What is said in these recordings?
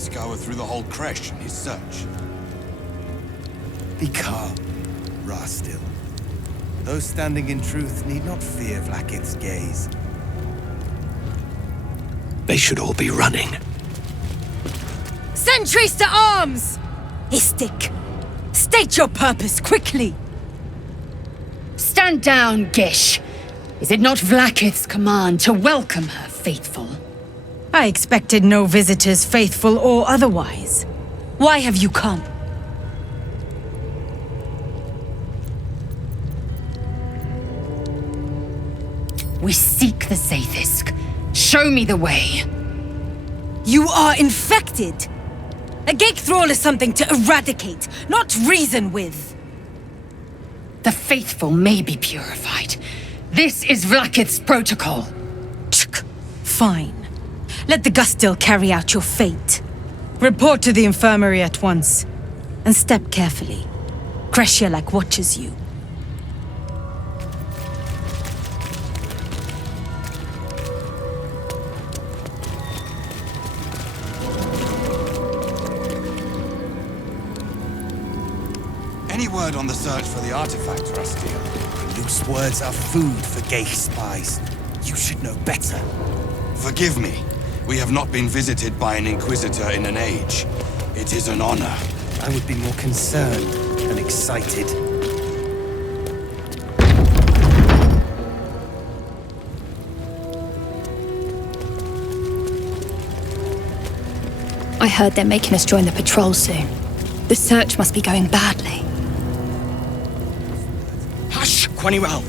might scour through the whole Creche in his search. Be calm, Rastil. Those standing in truth need not fear Vlaakith's gaze. They should all be running. Sentries to arms! Istik, state your purpose quickly! Stand down, Gish. Is it not Vlaakith's command to welcome her faithful? I expected no visitors, faithful or otherwise. Why have you come? We seek the Zaithisk. Show me the way. You are infected! A Gake Thrall is something to eradicate, not reason with. The faithful may be purified. This is Vlaakith's protocol. Fine. Let the Gustil carry out your fate. Report to the infirmary at once. And step carefully. Creche watches you. Any word on the search for the artifact, Rastil? Loose words are food for Gake spies. You should know better. Forgive me. We have not been visited by an Inquisitor in an age. It is an honor. I would be more concerned than excited. I heard they're making us join the patrol soon. The search must be going badly. Hush, Quanirel!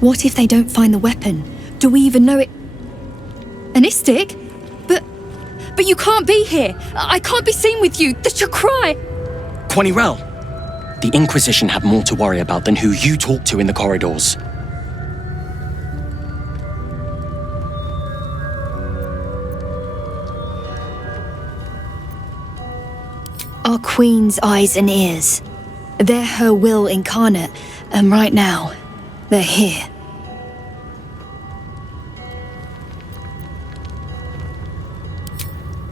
What if they don't find the weapon? Do we even know it? An Istik? But you can't be here! I can't be seen with you! The Chakrai! Quanirel! The Inquisition have more to worry about than who you talk to in the corridors. Our Queen's eyes and ears. They're her will incarnate, and right now, they're here.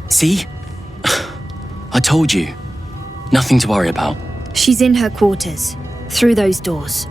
See? I told you. Nothing to worry about. She's in her quarters, through those doors.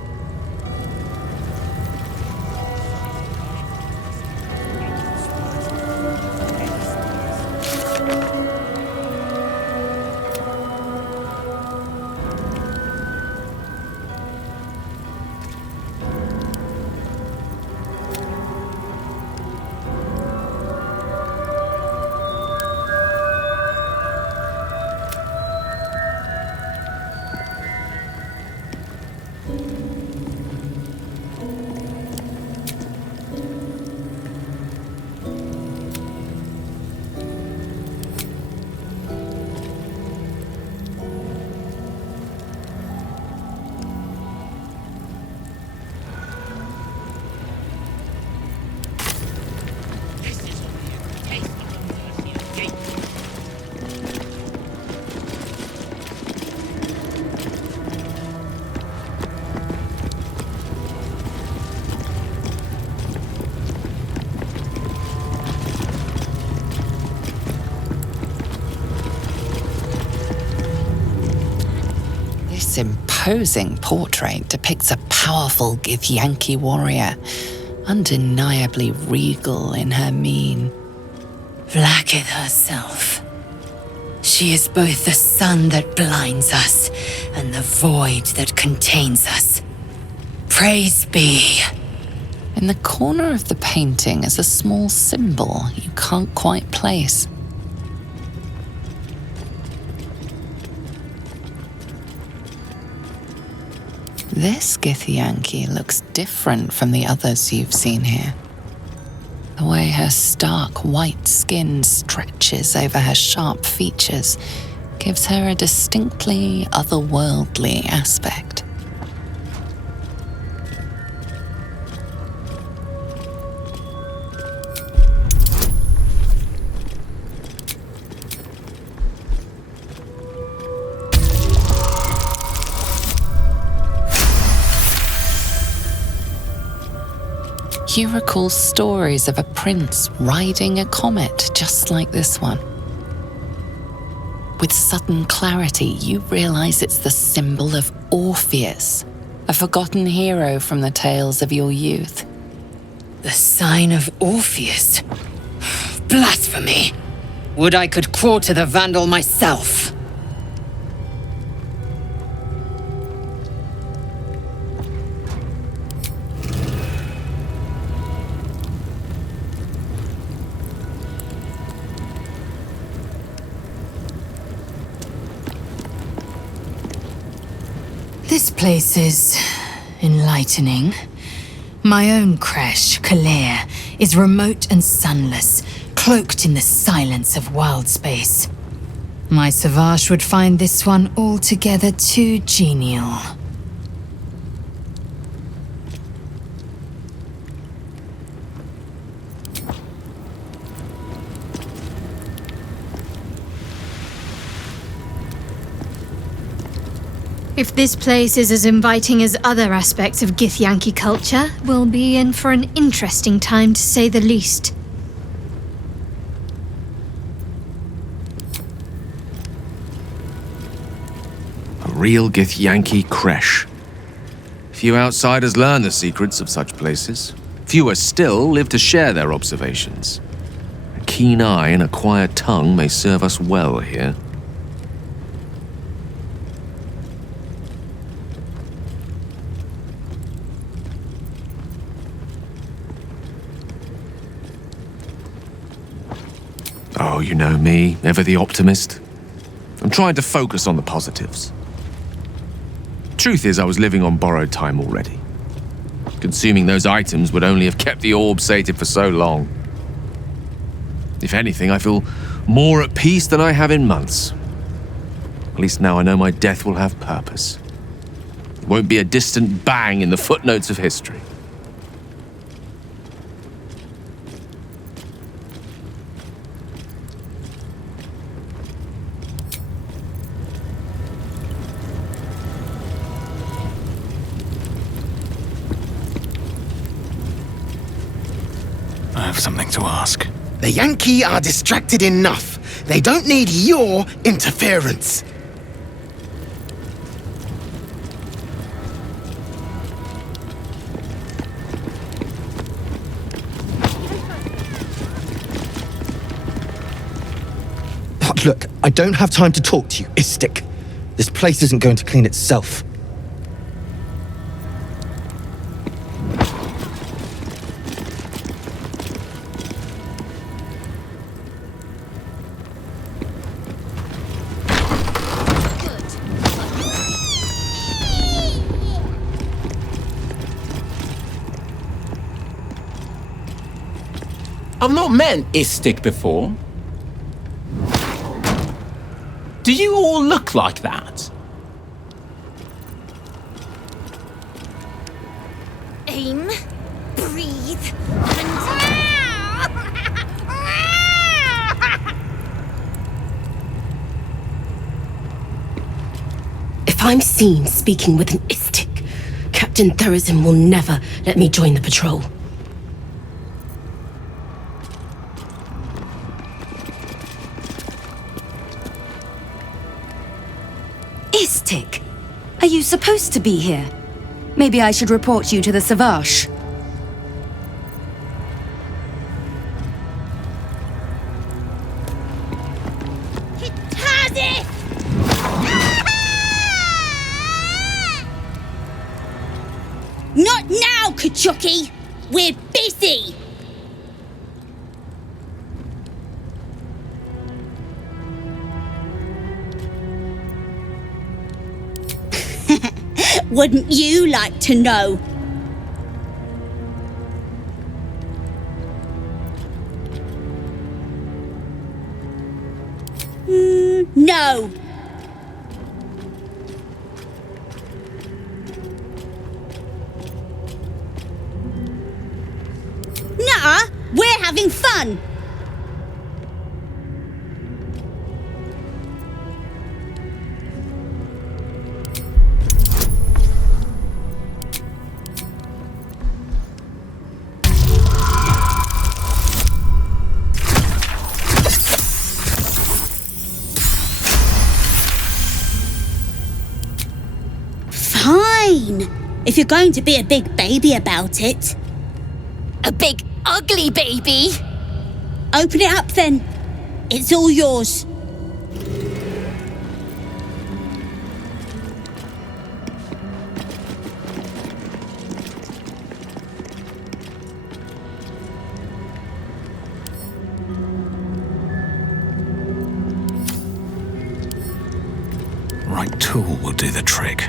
This imposing portrait depicts a powerful Githyanki warrior, undeniably regal in her mien. Vlaakith herself. She is both the sun that blinds us and the void that contains us. Praise be. In the corner of the painting is a small symbol you can't quite place. This Githyanki looks different from the others you've seen here. The way her stark white skin stretches over her sharp features gives her a distinctly otherworldly aspect. You recall stories of a prince riding a comet just like this one. With sudden clarity, you realize it's the symbol of Orpheus, a forgotten hero from the tales of your youth. The sign of Orpheus? Blasphemy! Would I could quarter the Vandal myself! This place is enlightening. My own creche, Kalea, is remote and sunless, cloaked in the silence of wild space. My Savage would find this one altogether too genial. If this place is as inviting as other aspects of Githyanki culture, we'll be in for an interesting time to say the least. A real Githyanki Creche. Few outsiders learn the secrets of such places. Fewer still live to share their observations. A keen eye and a quiet tongue may serve us well here. Oh, you know me, ever the optimist. I'm trying to focus on the positives. Truth is, I was living on borrowed time already. Consuming those items would only have kept the orb sated for so long. If anything, I feel more at peace than I have in months. At least now I know my death will have purpose. It won't be a distant bang in the footnotes of history. I have something to ask. The Yankee are distracted enough. They don't need your interference. Look, I don't have time to talk to you, Istik. This place isn't going to clean itself. I've not met Istik before. Do you all look like that? Aim, breathe, If I'm seen speaking with an Istik, Captain Therazin will never let me join the patrol. Istik? Are you supposed to be here? Maybe I should report you to the Savage. Not now, Kachuki! We're busy! Wouldn't you like to know? No. Nuh-uh, we're having fun. fine. If you're going to be a big baby about it. A big, ugly baby? Open it up then. It's all yours. Right tool will do the trick.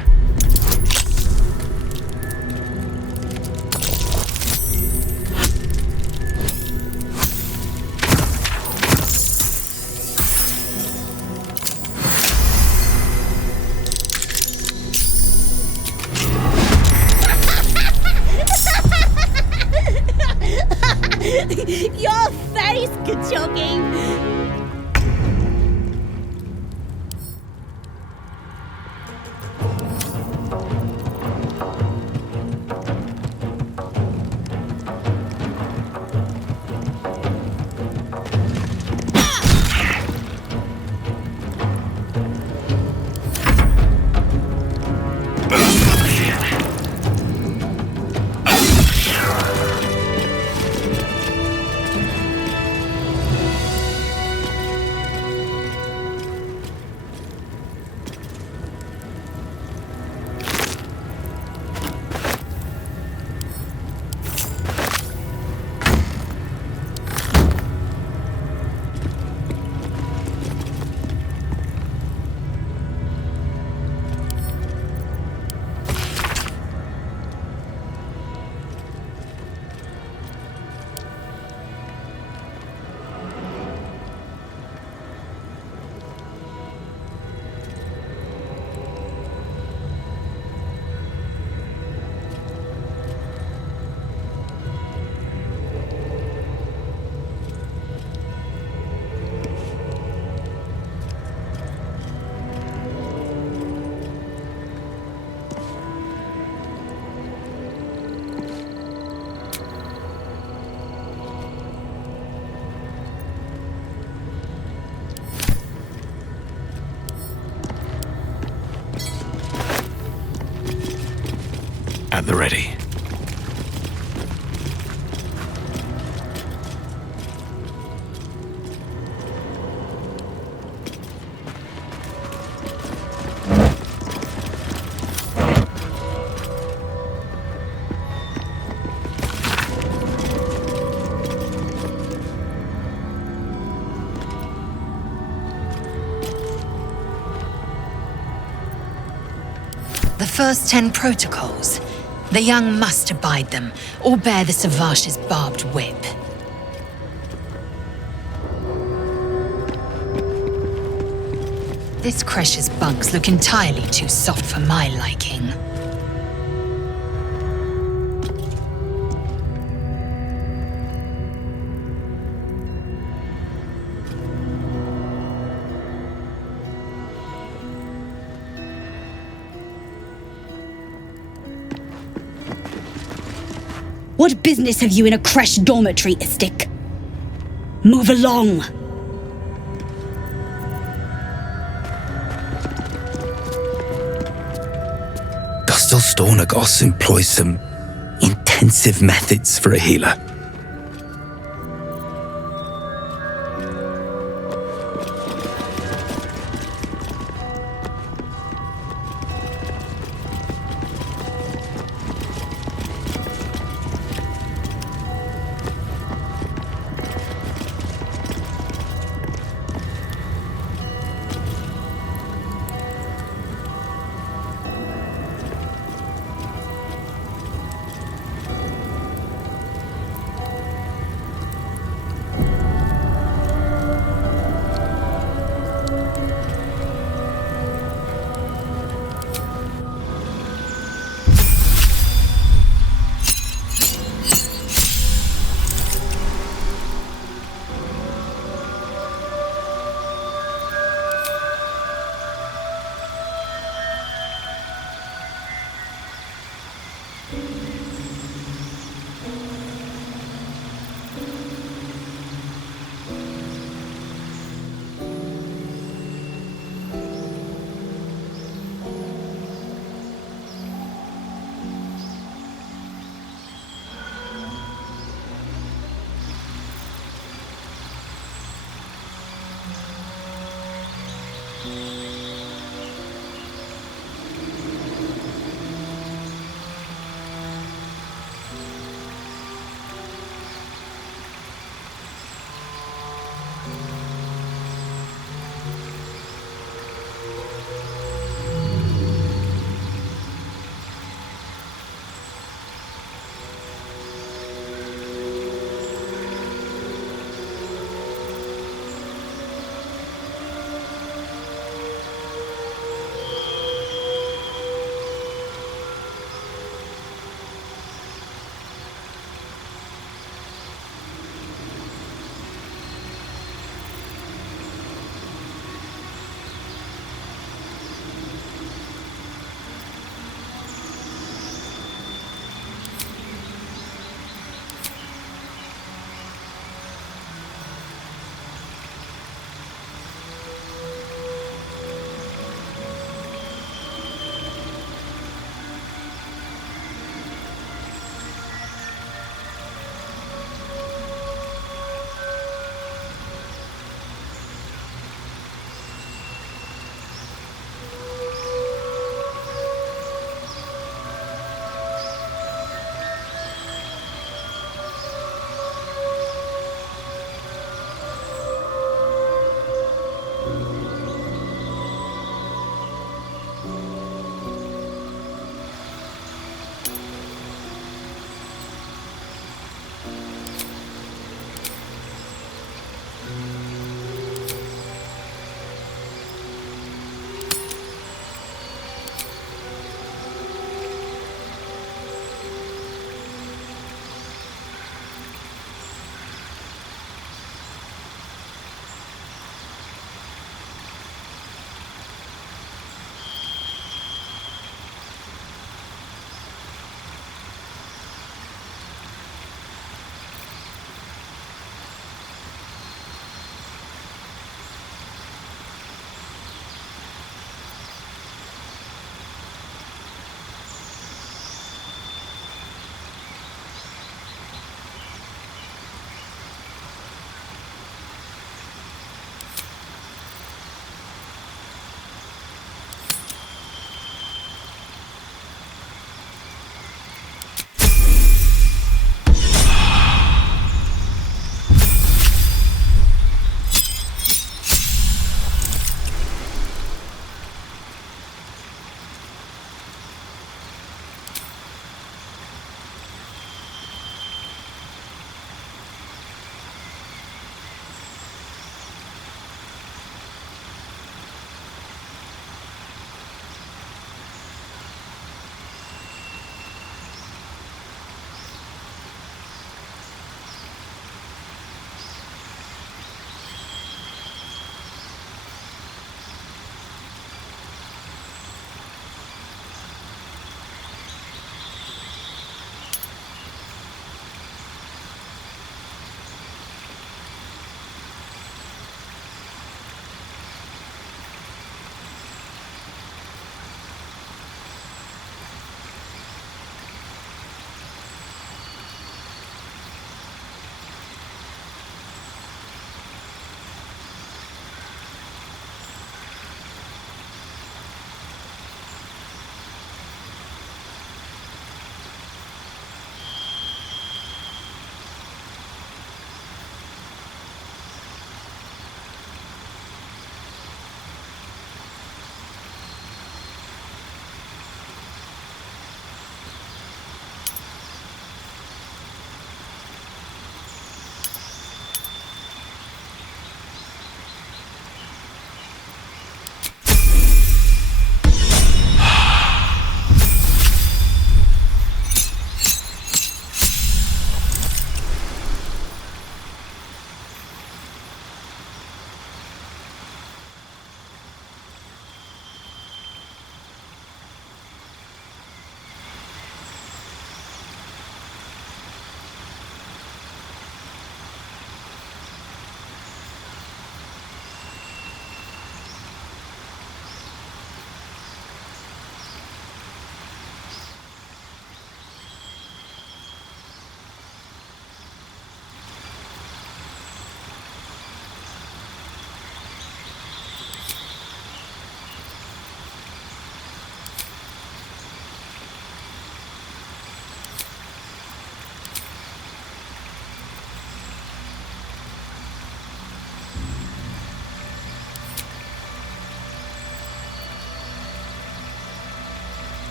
Your face, Khashoggi! At the ready. The first 10 protocols. The young must abide them, or bear the Savash's barbed whip. This Creche's bunks look entirely too soft for my liking. What business have you in a Creche dormitory, Istik? Move along! Gustil Stornagos employs some intensive methods for a healer.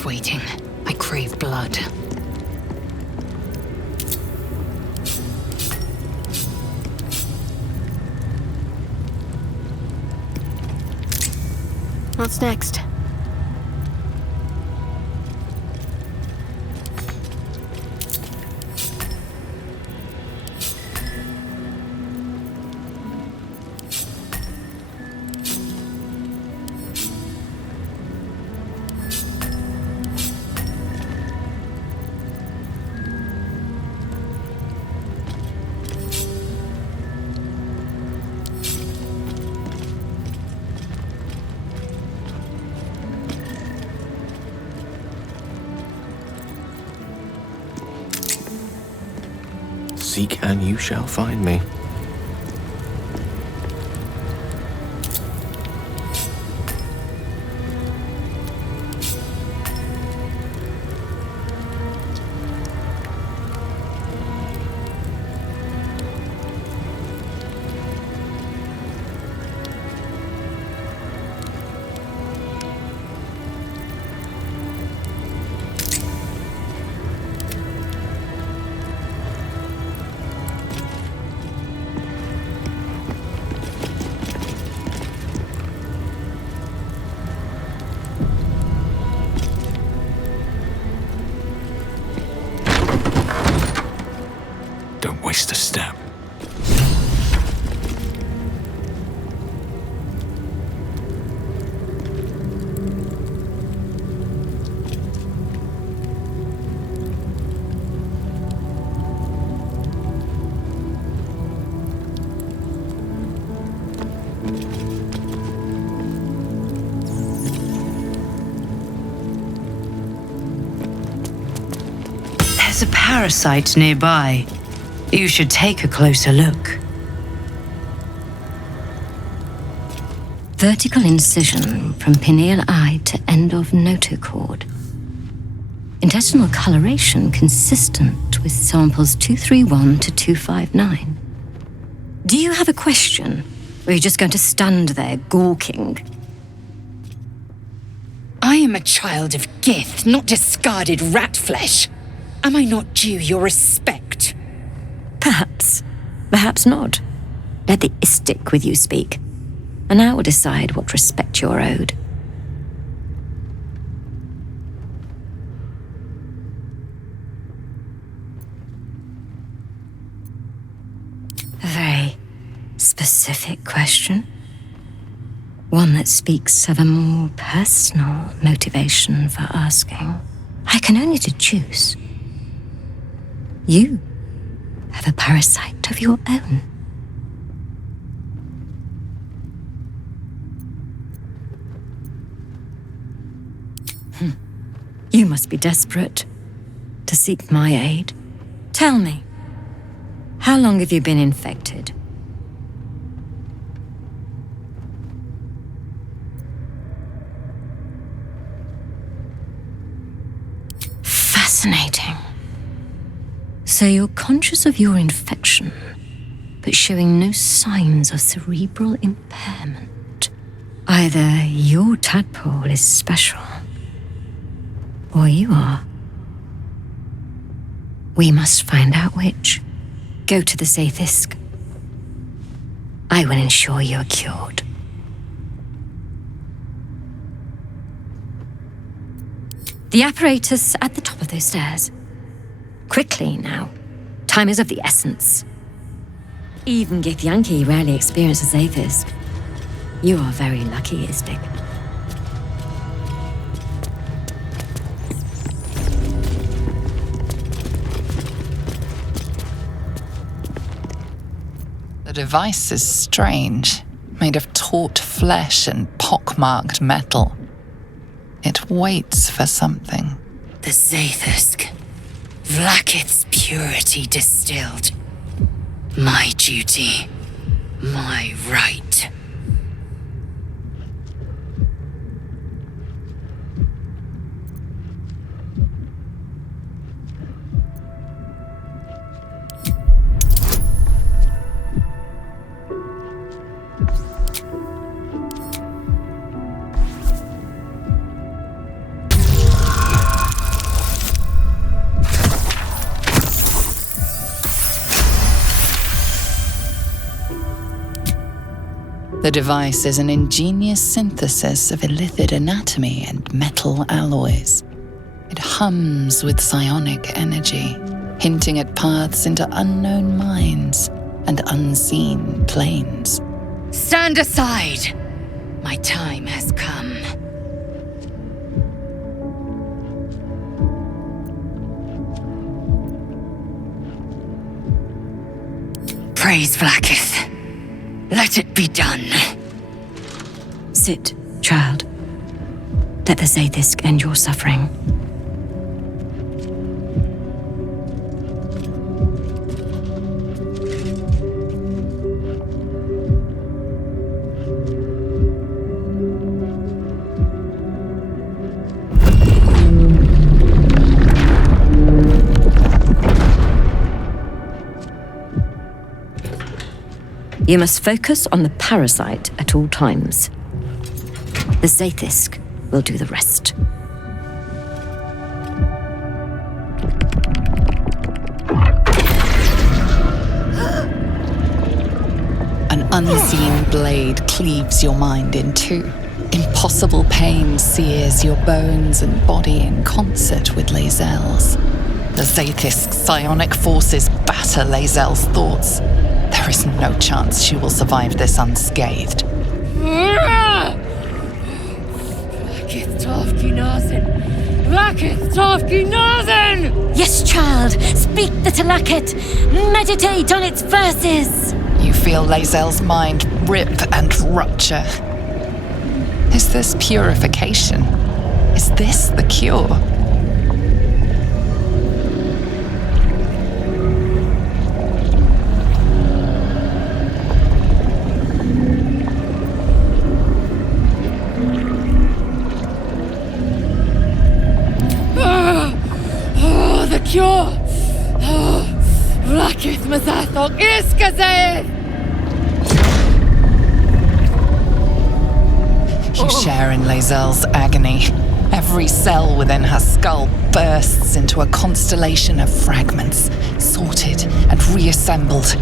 enough waiting. I crave blood. What's next? Seek and you shall find me. Waste a step. There's a parasite nearby. You should take a closer look. Vertical incision from pineal eye to end of notochord. Intestinal coloration consistent with samples 231 to 259. Do you have a question? Or are you just going to stand there gawking? I am a child of Gith, not discarded rat flesh. Am I not due your respect? Perhaps. Perhaps not. Let the Istik with you speak, and I will decide what respect you're owed. A very specific question. One that speaks of a more personal motivation for asking. I can only deduce. You have a parasite of your own. You must be desperate to seek my aid. Tell me, how long have you been infected? Fascinating. So you're conscious of your infection, but showing no signs of cerebral impairment. Either your tadpole is special, or you are. We must find out which. Go to the Zaithisk. I will ensure you're cured. The apparatus at the top of those stairs. Quickly now. Time is of the essence. Even Githyanki rarely experiences Zaithisk. You are very lucky, Istik. The device is strange, made of taut flesh and pockmarked metal. It waits for something. The Zaithisk. Vlaakith's purity distilled. My duty. My right. The device is an ingenious synthesis of illithid anatomy and metal alloys. It hums with psionic energy, hinting at paths into unknown minds and unseen planes. Stand aside! My time has come. Praise Vlaakith. Let it be done. Sit, child. Let the Zaithisk end your suffering. You must focus on the parasite at all times. The Zaithisk will do the rest. An unseen blade cleaves your mind in two. Impossible pain sears your bones and body in concert with Lae'zel's. The Zaithisk's psionic forces batter Lae'zel's thoughts. There is no chance she will survive this unscathed. Yes, child, speak the Talakit. Meditate on its verses. You feel Lae'zel's mind rip and rupture. Is this purification? Is this the cure? Cure! Vlaakith Mazathok Iskazeth! You share in Lae'zel's agony. Every cell within her skull bursts into a constellation of fragments, sorted and reassembled.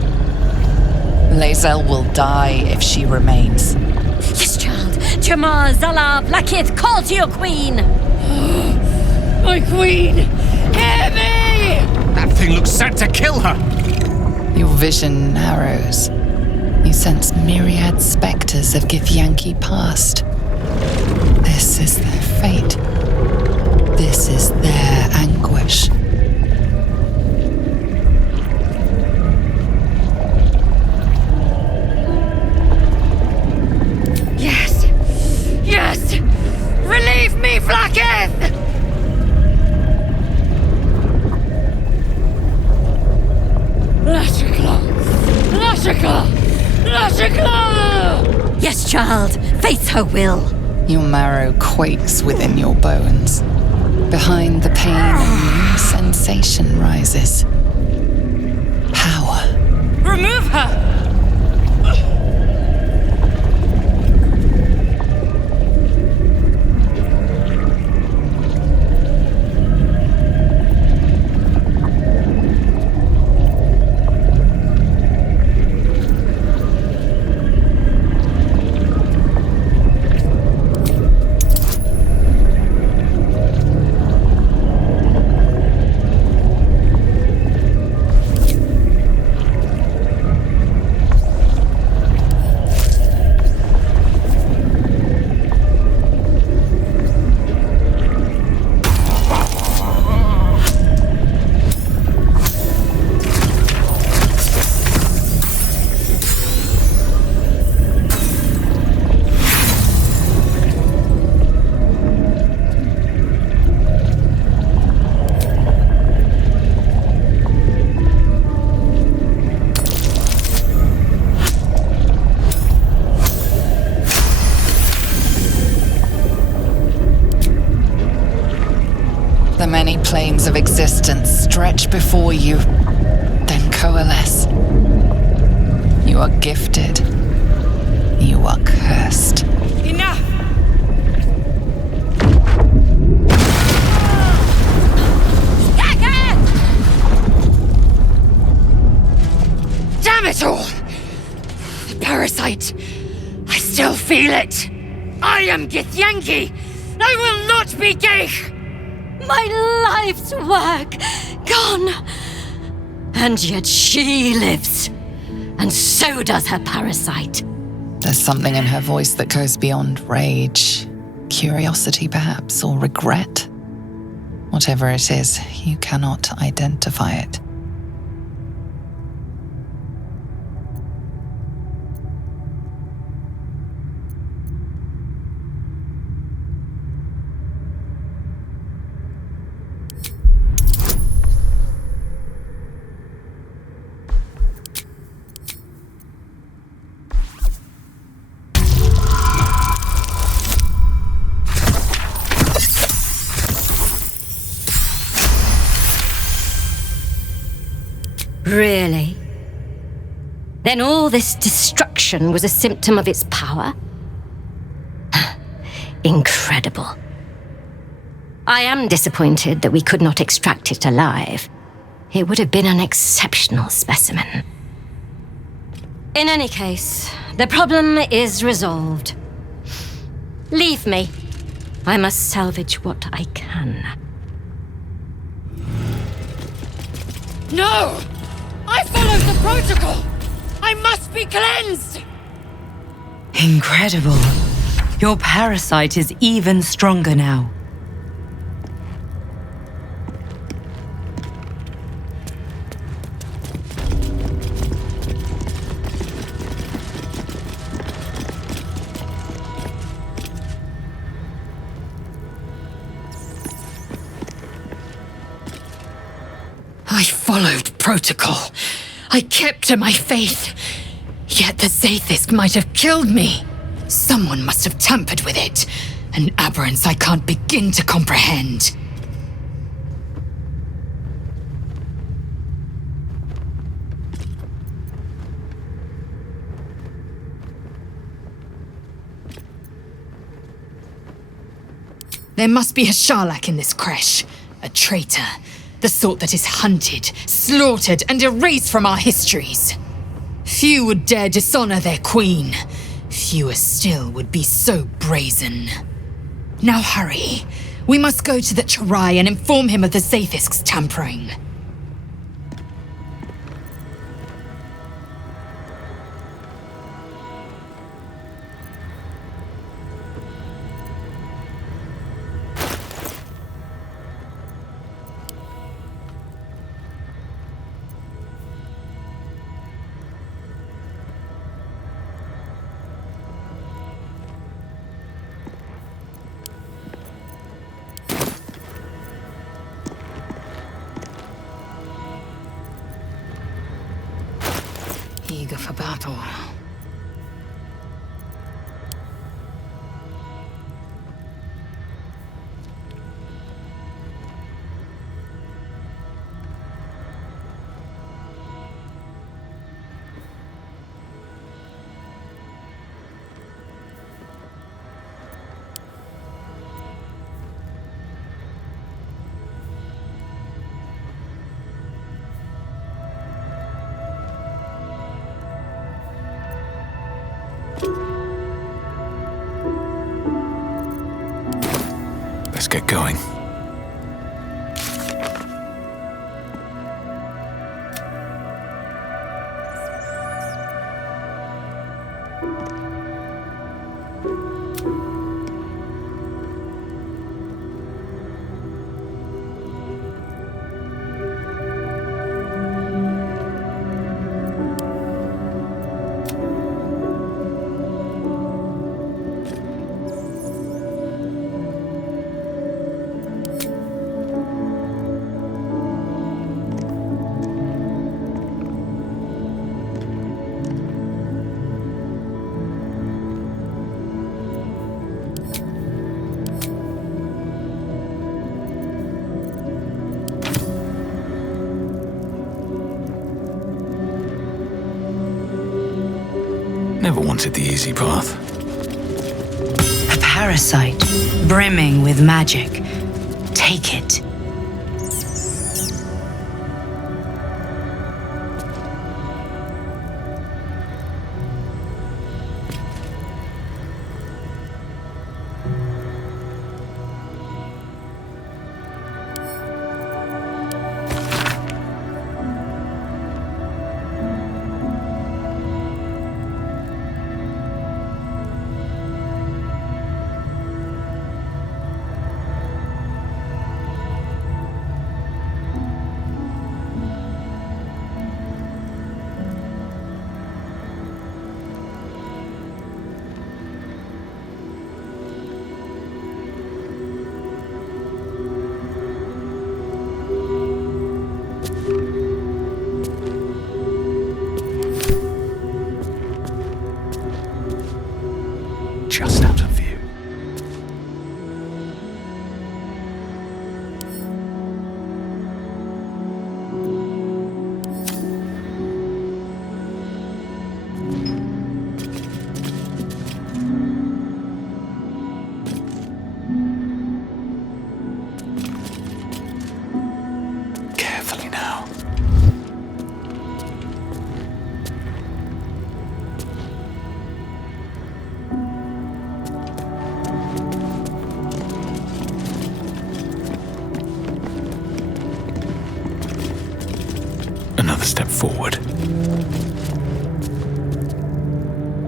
Lae'zel will die if she remains. Yes, child. Jamar, Zala, Vlaakith, call to your queen! My queen! Hear me! That thing looks set to kill her! Your vision narrows. You sense myriad spectres of Githyanki past. This is their fate. This is their anguish. Yes! Yes! Relieve me, Vlaakith! Yes, child. Face her will. Your marrow quakes within your bones. Behind the pain, a new sensation rises. Power. Remove her! The many planes of existence stretch before you, then coalesce. You are gifted. You are cursed. Enough! Damn it all! The parasite! I feel it! I am Githyanki! I will not be Gale! My life's work gone! And yet she lives. And so does her parasite. There's something in her voice that goes beyond rage. Curiosity, perhaps, or regret. Whatever it is, you cannot identify it. Really? Then all this destruction was a symptom of its power? Incredible. I am disappointed that we could not extract it alive. It would have been an exceptional specimen. In any case, the problem is resolved. Leave me. I must salvage what I can. No! I followed the protocol! I must be cleansed! Incredible. Your parasite is even stronger now. I followed protocol. I kept to my faith. Yet the Zaithisk might have killed me. Someone must have tampered with it. An aberrance I can't begin to comprehend. There must be a Karlach in this Creche. A traitor. The sort that is hunted, slaughtered, and erased from our histories. Few would dare dishonor their queen. Fewer still would be so brazen. Now hurry. We must go to the Chirai and inform him of the Zaithisk's tampering. Eager for battle. Let's get going. Never wanted the easy path. A parasite, brimming with magic. Take it. another step forward.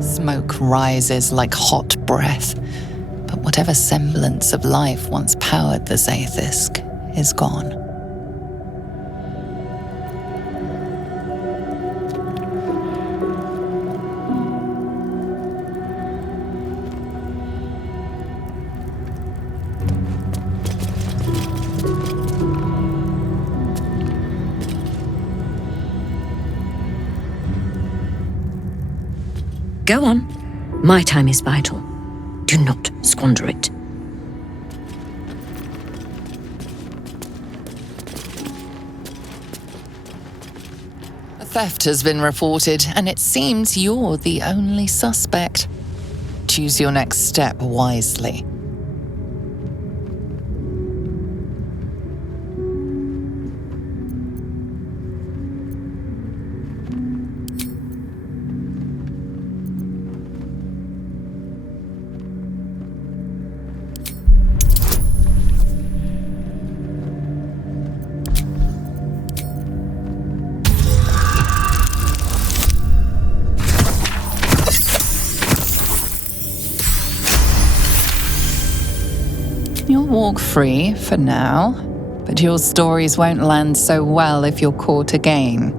Smoke rises like hot breath, but whatever semblance of life once powered the Zaith'isk is gone. Go on. My time is vital. Do not squander it. A theft has been reported, and it seems you're the only suspect. Choose your next step wisely. You'll walk free for now, but your stories won't land so well if you're caught again.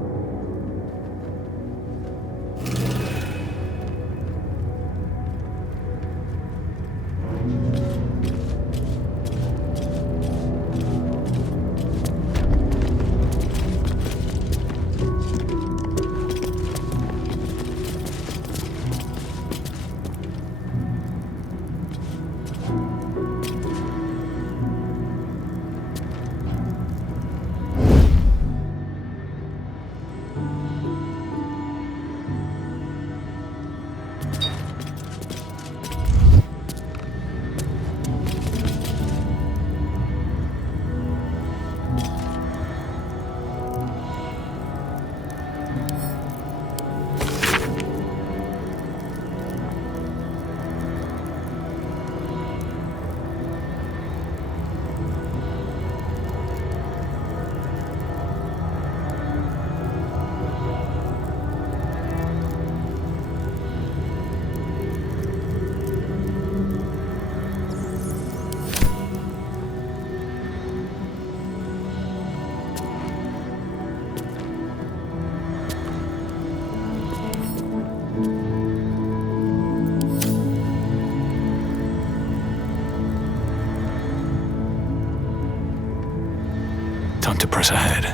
Time to press ahead.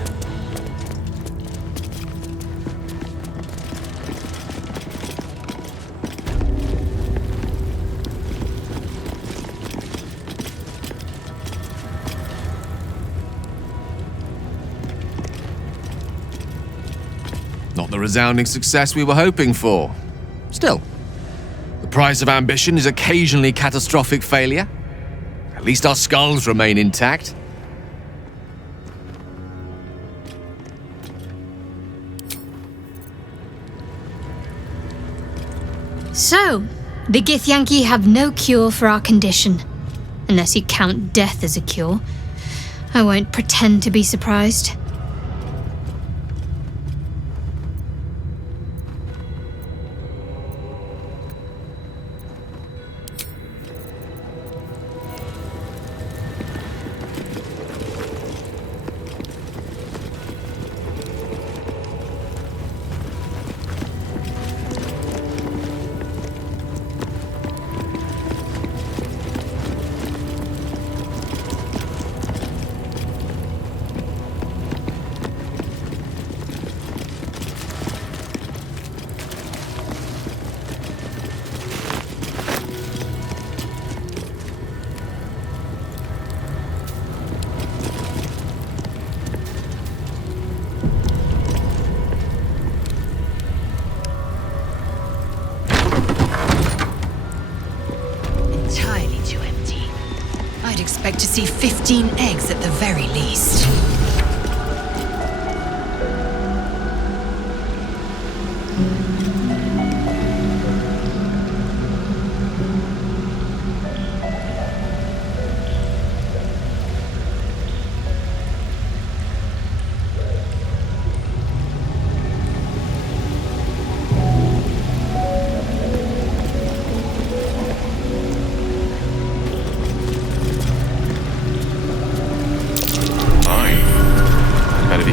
Not the resounding success we were hoping for. Still, the price of ambition is occasionally catastrophic failure. At least our skulls remain intact. So, the Githyanki have no cure for our condition. Unless you count death as a cure. I won't pretend to be surprised. Expect to see 15 eggs at the very least.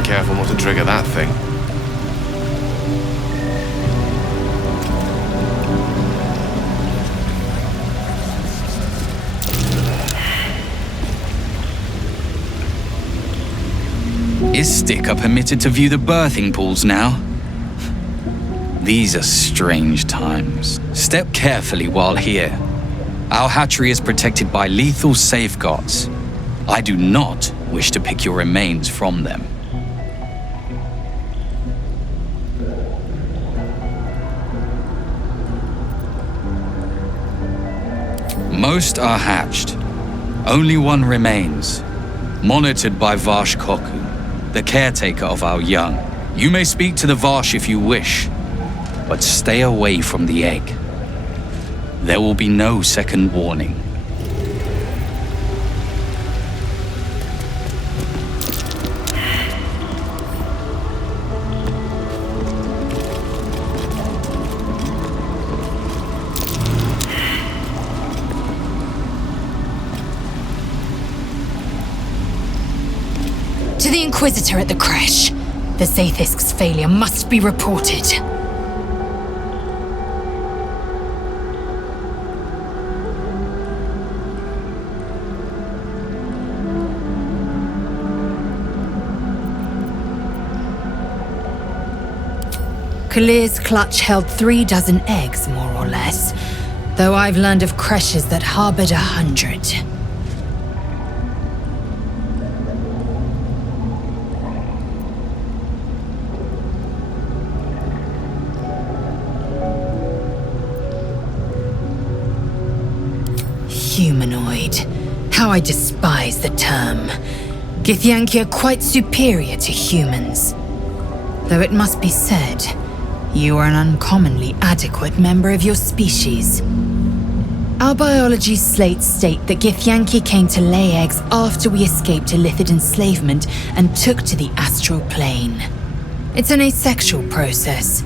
careful not to trigger that thing. Istik are permitted to view the birthing pools now. These are strange times. Step carefully while here. Our hatchery is protected by lethal safeguards. I do not wish to pick your remains from them. Most are hatched. Only one remains, monitored by Varsh Koku, the caretaker of our young. You may speak to the Varsh if you wish, but stay away from the egg. There will be no second warning. To the Inquisitor at the Creche. The Zaithisk's failure must be reported. Kalir's clutch held 36 eggs, more or less, though I've learned of creches that harbored 100. Humanoid. How I despise the term. Githyanki are quite superior to humans. Though it must be said, you are an uncommonly adequate member of your species. Our biology slates state that Githyanki came to lay eggs after we escaped Illithid enslavement and took to the astral plane. It's an asexual process,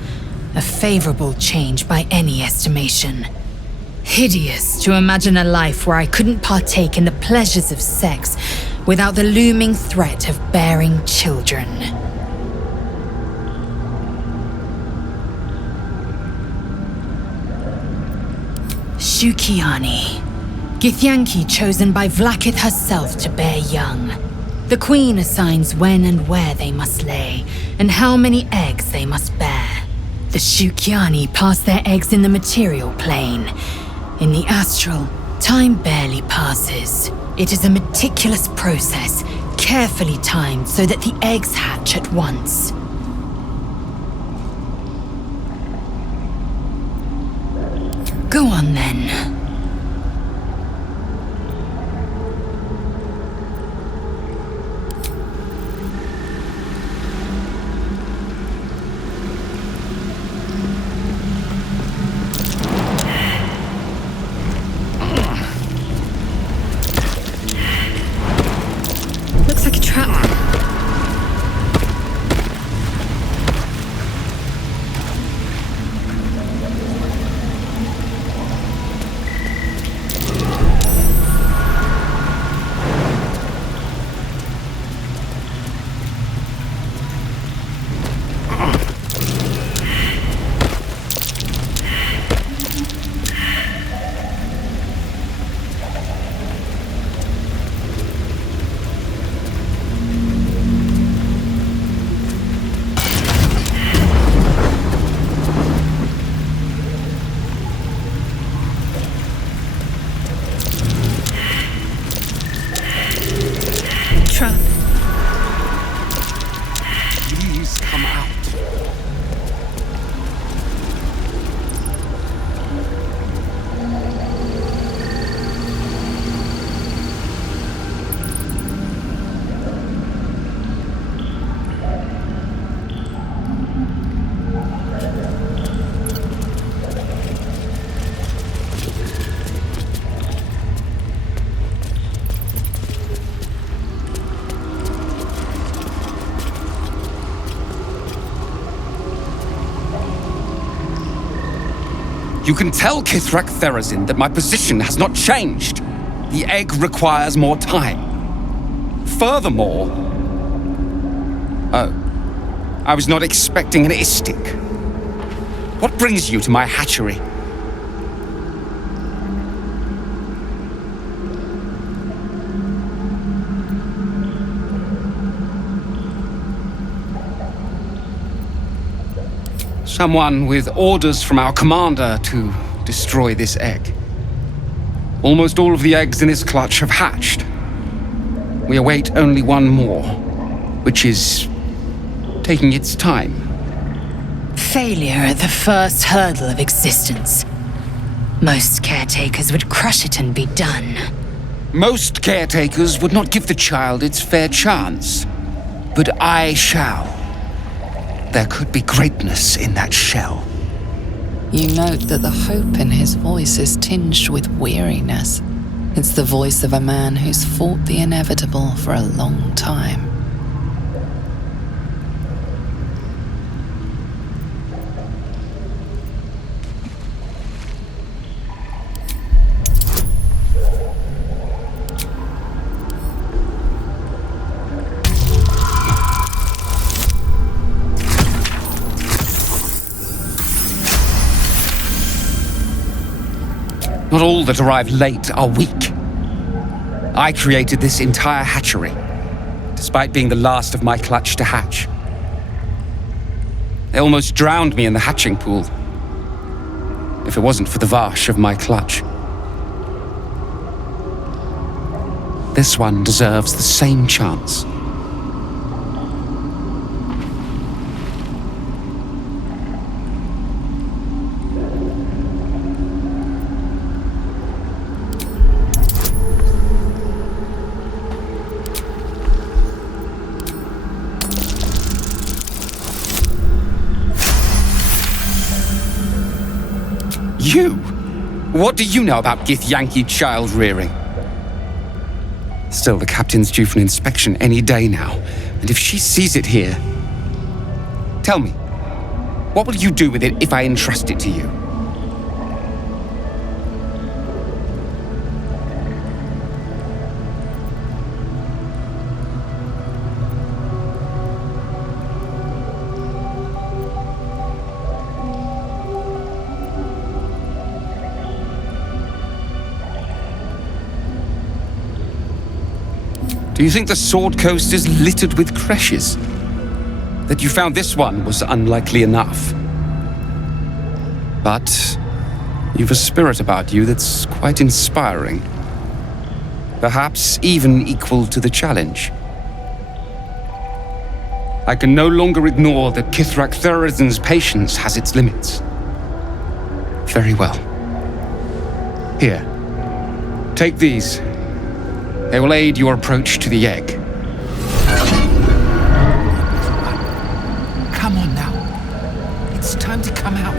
a favorable change by any estimation. Hideous to imagine a life where I couldn't partake in the pleasures of sex without the looming threat of bearing children. Shukiani. Githyanki chosen by Vlaakith herself to bear young. The Queen assigns when and where they must lay, and how many eggs they must bear. The Shukiani pass their eggs in the material plane. In the astral, time barely passes. It is a meticulous process, carefully timed so that the eggs hatch at once. Go on then. Looks like a trap. Please come out. You can tell Kithrak Therazin that my position has not changed. The egg requires more time. Furthermore, Oh. I was not expecting an Istik. What brings you to my hatchery? Someone with orders from our commander to destroy this egg. Almost all of the eggs in this clutch have hatched. We await only one more, which is taking its time. Failure at the first hurdle of existence. Most caretakers would crush it and be done. Most caretakers would not give the child its fair chance. But I shall. There could be greatness in that shell. You note that the hope in his voice is tinged with weariness. It's the voice of a man who's fought the inevitable for a long time. Not all that arrive late are weak. I created this entire hatchery, despite being the last of my clutch to hatch. They almost drowned me in the hatching pool, if it wasn't for the Varsh of my clutch. This one deserves the same chance. You? What do you know about Githyanki child rearing? Still, the captain's due for an inspection any day now, and if she sees it here... Tell me, what will you do with it if I entrust it to you? Do you think the Sword Coast is littered with creches? That you found this one was unlikely enough. But you've a spirit about you that's quite inspiring. Perhaps even equal to the challenge. I can no longer ignore that Kithrak Thurizen's patience has its limits. Very well. Here, take these. They will aid your approach to the egg. Come on now. It's time to come out.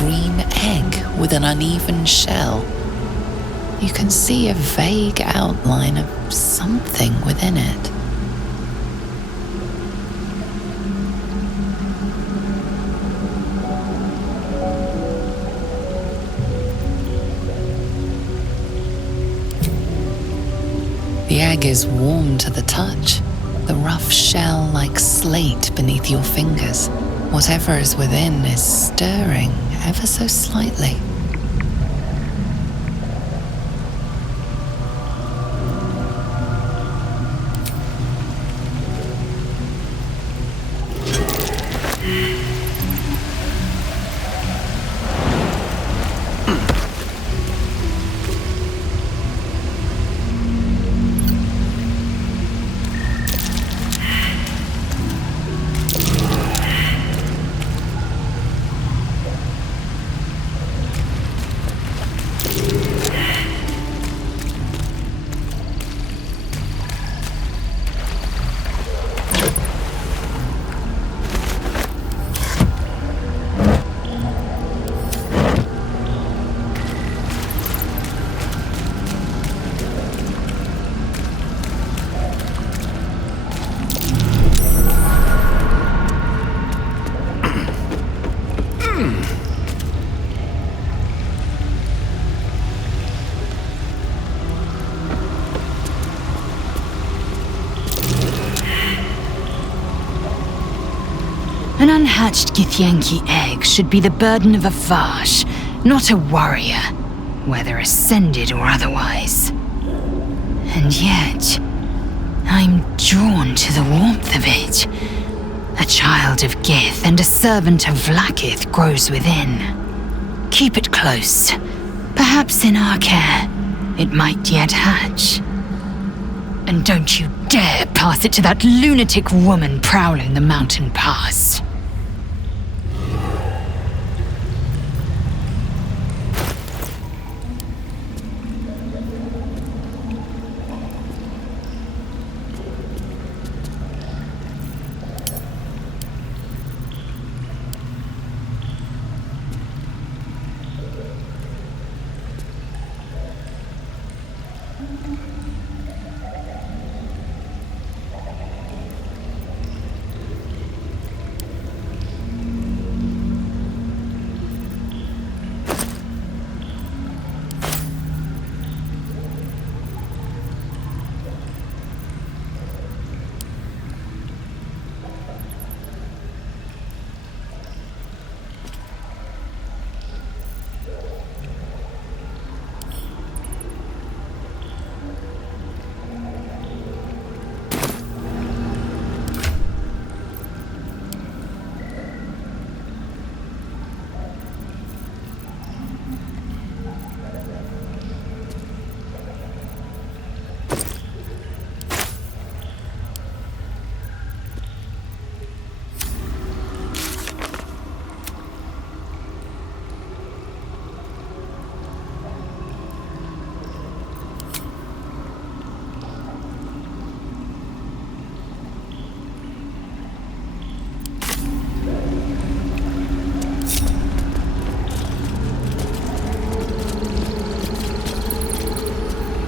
green egg with an uneven shell. You can see a vague outline of something within it. The egg is warm to the touch, the rough shell like slate beneath your fingers. Whatever is within is stirring ever so slightly. An unhatched Githyanki egg should be the burden of a Vash, not a warrior, whether ascended or otherwise. And yet, I'm drawn to the warmth of it. A child of Gith and a servant of Vlaakith grows within. Keep it close. Perhaps in our care, it might yet hatch. And don't you dare pass it to that lunatic woman prowling the mountain pass.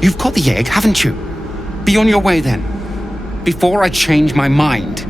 You've got the egg, haven't you? Be on your way then, before I change my mind.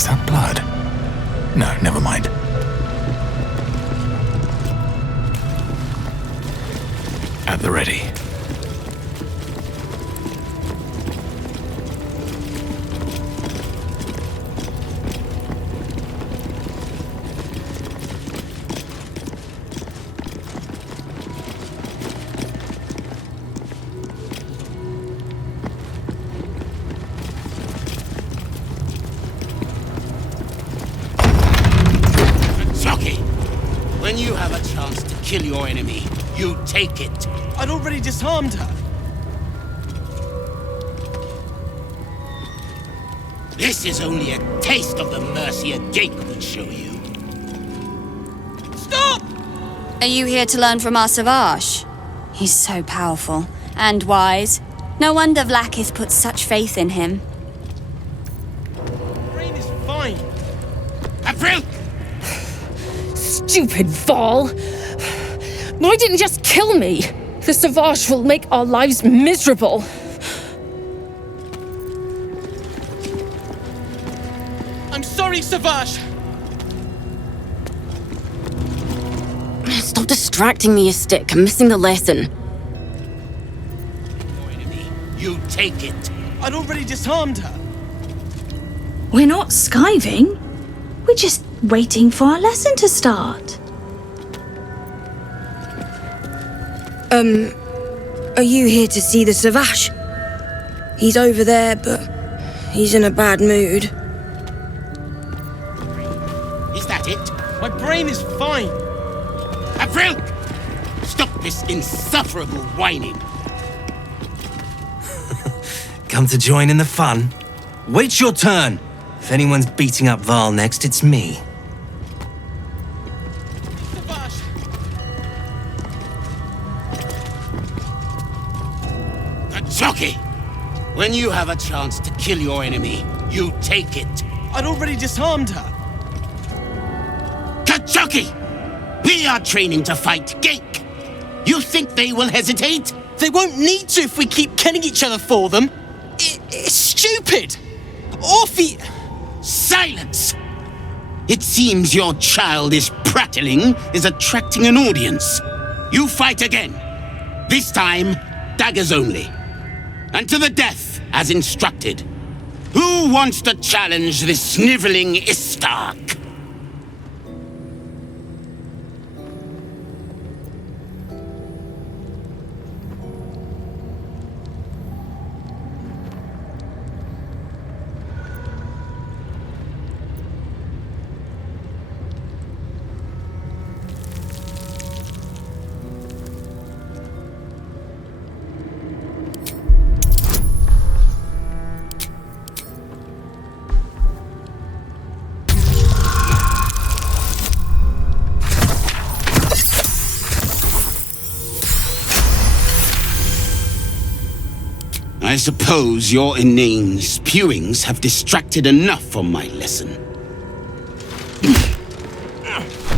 Is that blood? No, never mind. At the ready. When you have a chance to kill your enemy, you take it. I'd already disarmed her. This is only a taste of the mercy a Gale will show you. Stop! Are you here to learn from our Savage? He's so powerful and wise. No wonder Vlaakith put such faith in him. Brain is fine. April! Stupid Val! Why didn't you just kill me? The Savage will make our lives miserable. I'm sorry, Savage! Stop distracting me, Istik. I'm missing the lesson. You take it. I'd already disarmed her. We're not skiving. We're just waiting for our lesson to start. Are you here to see the Savage? He's over there, but he's in a bad mood. Is that it? My brain is fine. April! Stop this insufferable whining. Come to join in the fun? Wait your turn. If anyone's beating up Val next, it's me. Jockey! When you have a chance to kill your enemy, you take it. I'd already disarmed her. Kachuki! We are training to fight Gake. You think they will hesitate? They won't need to if we keep killing each other for them. It's stupid. Silence! It seems your childish prattling is attracting an audience. You fight again. This time, daggers only. And to the death, as instructed. Who wants to challenge this sniveling Istark? I suppose your inane spewings have distracted enough from my lesson.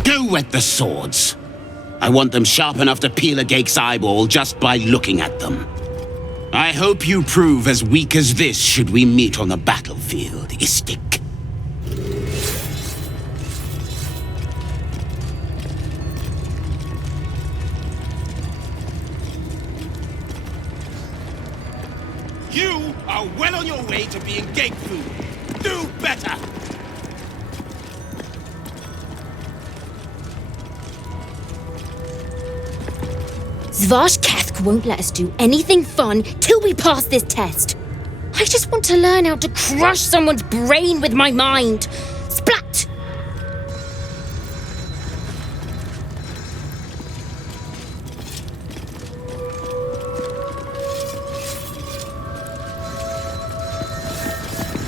Go wet the swords. I want them sharp enough to peel a Gake's eyeball just by looking at them. I hope you prove as weak as this should we meet on the battlefield, Istik. You are well on your way to being Gake food. Do better! Svashkathk won't let us do anything fun till we pass this test. I just want to learn how to crush someone's brain with my mind. Splat!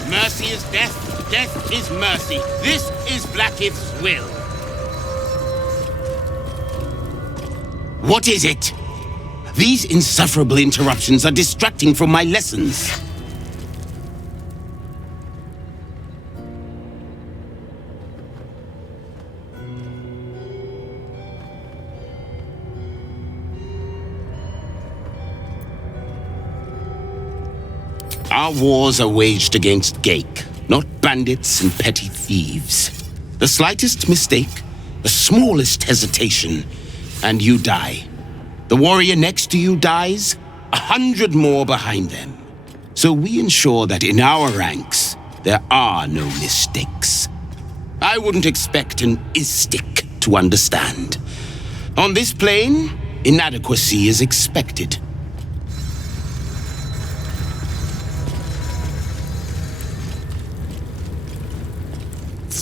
Mercy is death, death is mercy. This is Vlaakith's will. What is it? These insufferable interruptions are distracting from my lessons. Our wars are waged against Gake. not bandits and petty thieves. The slightest mistake, the smallest hesitation, and you die. The warrior next to you dies, 100 more behind them. So we ensure that in our ranks, there are no mistakes. I wouldn't expect an Istik to understand. On this plane, inadequacy is expected.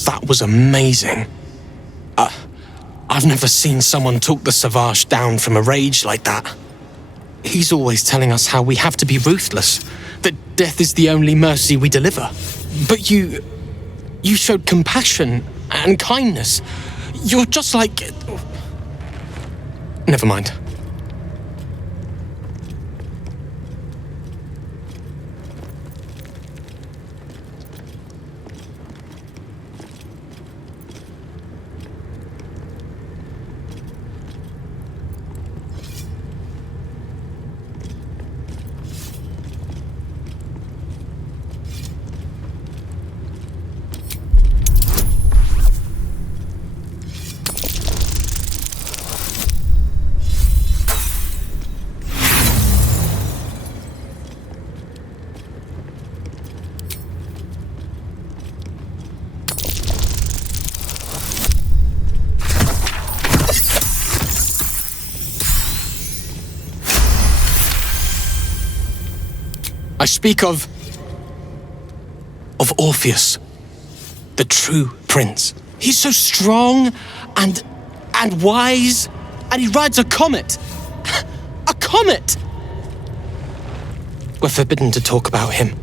That was amazing. I've never seen someone talk the Savage down from a rage like that. He's always telling us how we have to be ruthless, that death is the only mercy we deliver. But you showed compassion and kindness. You're just like... Never mind. I speak of Orpheus, the true prince. He's so strong and wise, and he rides a comet. A comet! We're forbidden to talk about him.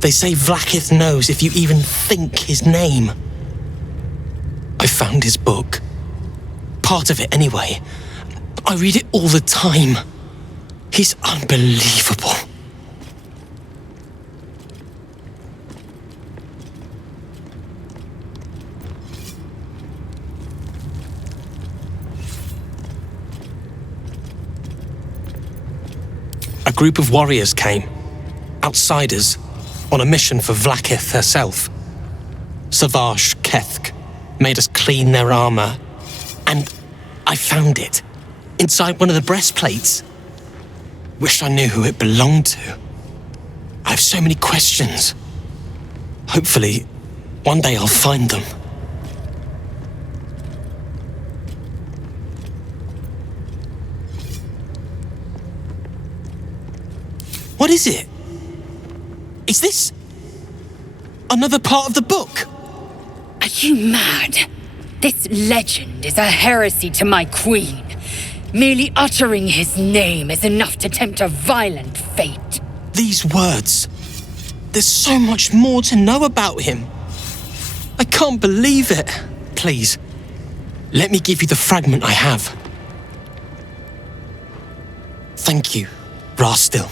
They say Vlaakith knows if you even think his name. I found his book. Part of it, anyway. I read it all the time. He's unbelievable. A group of warriors came, outsiders, on a mission for Vlaakith herself. Savage Kethk made us clean their armor, and I found it inside one of the breastplates. Wish I knew who it belonged to. I have so many questions. Hopefully, one day I'll find them. What is it? Is this another part of the book? Are you mad? This legend is a heresy to my queen. Merely uttering his name is enough to tempt a violent fate. These words. There's so much more to know about him. I can't believe it. Please, let me give you the fragment I have. Thank you, Rastil.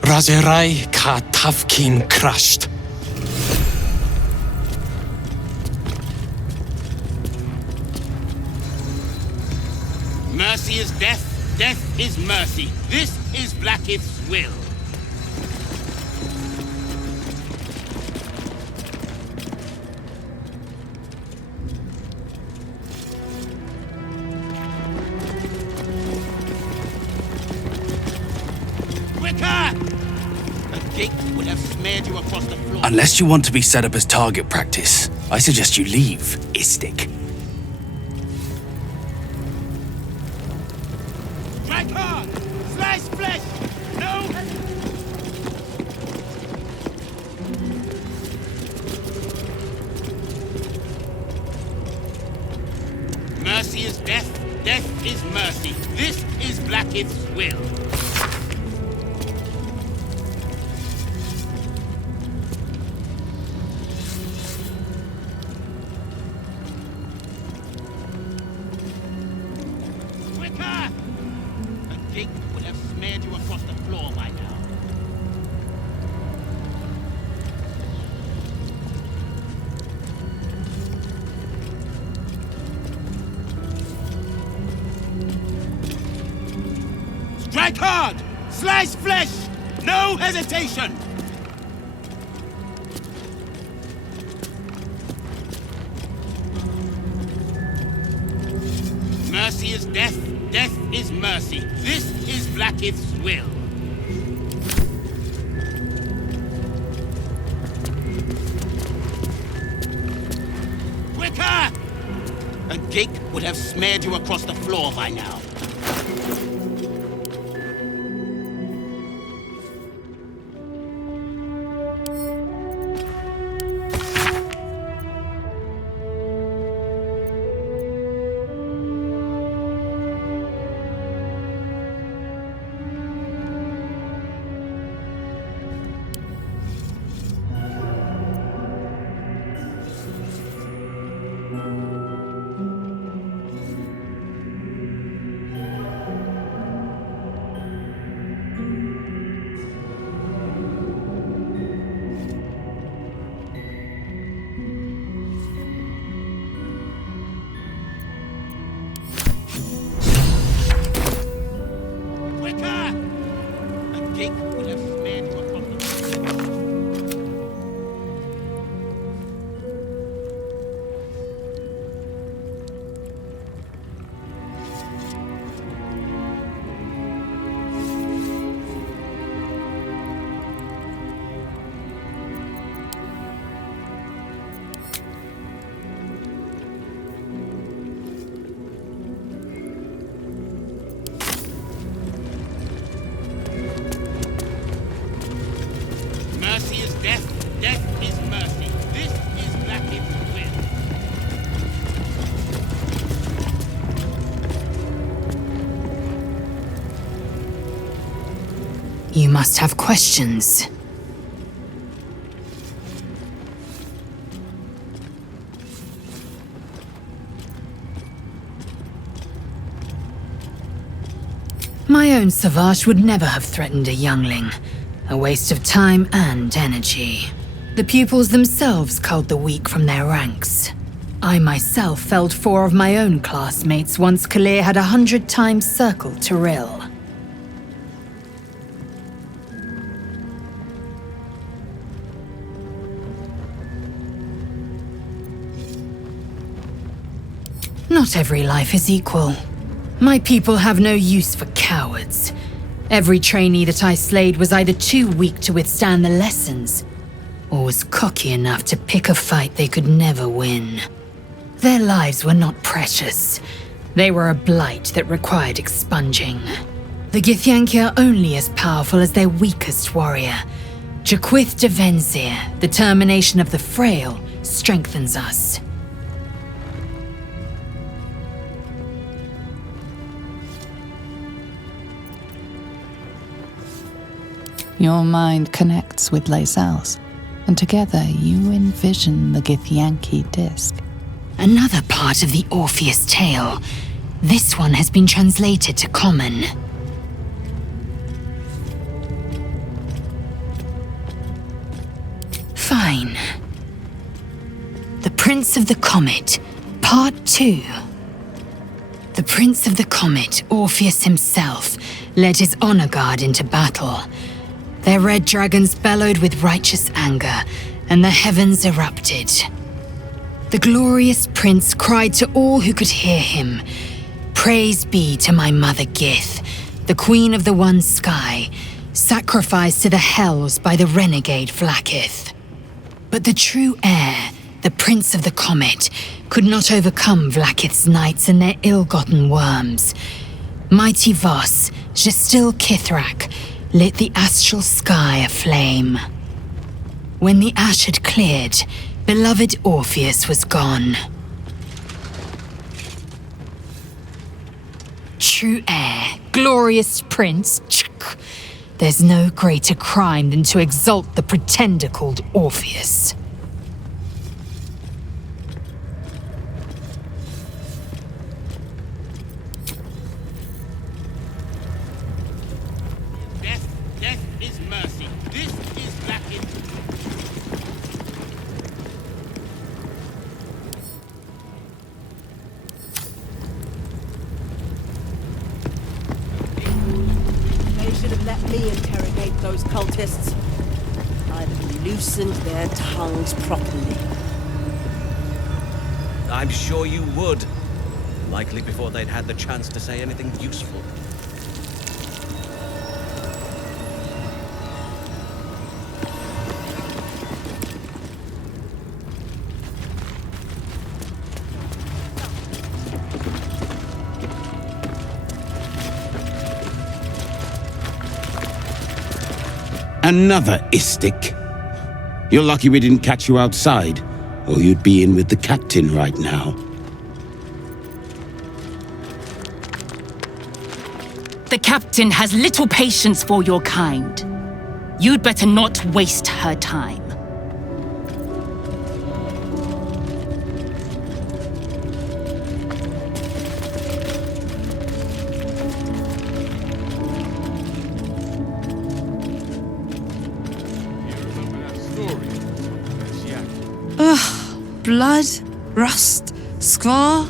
Razerai ka tavkin crushed. Mercy is death, death is mercy. This is Vlaakith's will. Would have smeared you across the floor. Unless you want to be set up as target practice, I suggest you leave, Istik. Strike hard! Slice flesh! No! Mercy is death, death is mercy. This is Vlaakith's will. Strike hard! Slice flesh! No hesitation! death, death is mercy. This is Vlaakith's will. Quicker! A gig would have smeared you across the floor by now. Mercy is death, death is mercy. This is Vlaakith's will. You must have questions. My own Savage would never have threatened a youngling. A waste of time and energy. The pupils themselves culled the weak from their ranks. I myself felled 4 of my own classmates once Kallir had 100 times circled Tyrell. Not every life is equal. My people have no use for cowards. Every trainee that I slayed was either too weak to withstand the lessons, or was cocky enough to pick a fight they could never win. Their lives were not precious. They were a blight that required expunging. The Githyanki are only as powerful as their weakest warrior. Jaquith de Venzir, the termination of the frail, strengthens us. Your mind connects with Lae'zel's, and together you envision the Githyanki disc. Another part of the Orpheus tale. This one has been translated to Common. Fine. The Prince of the Comet, Part 2. The Prince of the Comet, Orpheus himself, led his honor guard into battle. Their red dragons bellowed with righteous anger, and the heavens erupted. The glorious prince cried to all who could hear him, "Praise be to my mother Gith, the queen of the one sky, sacrificed to the hells by the renegade Vlaakith." But the true heir, the Prince of the Comet, could not overcome Vlaakith's knights and their ill-gotten worms. Mighty Voss, Gestil Kithrak, lit the astral sky aflame. When the ash had cleared, beloved Orpheus was gone. True heir, glorious prince, there's no greater crime than to exalt the pretender called Orpheus. Cultists. I'd have loosened their tongues properly. I'm sure you would. Likely before they'd had the chance to say anything useful. Another Istik. You're lucky we didn't catch you outside, or you'd be in with the captain right now. The captain has little patience for your kind. You'd better not waste her time. Ugh, blood, rust, squar.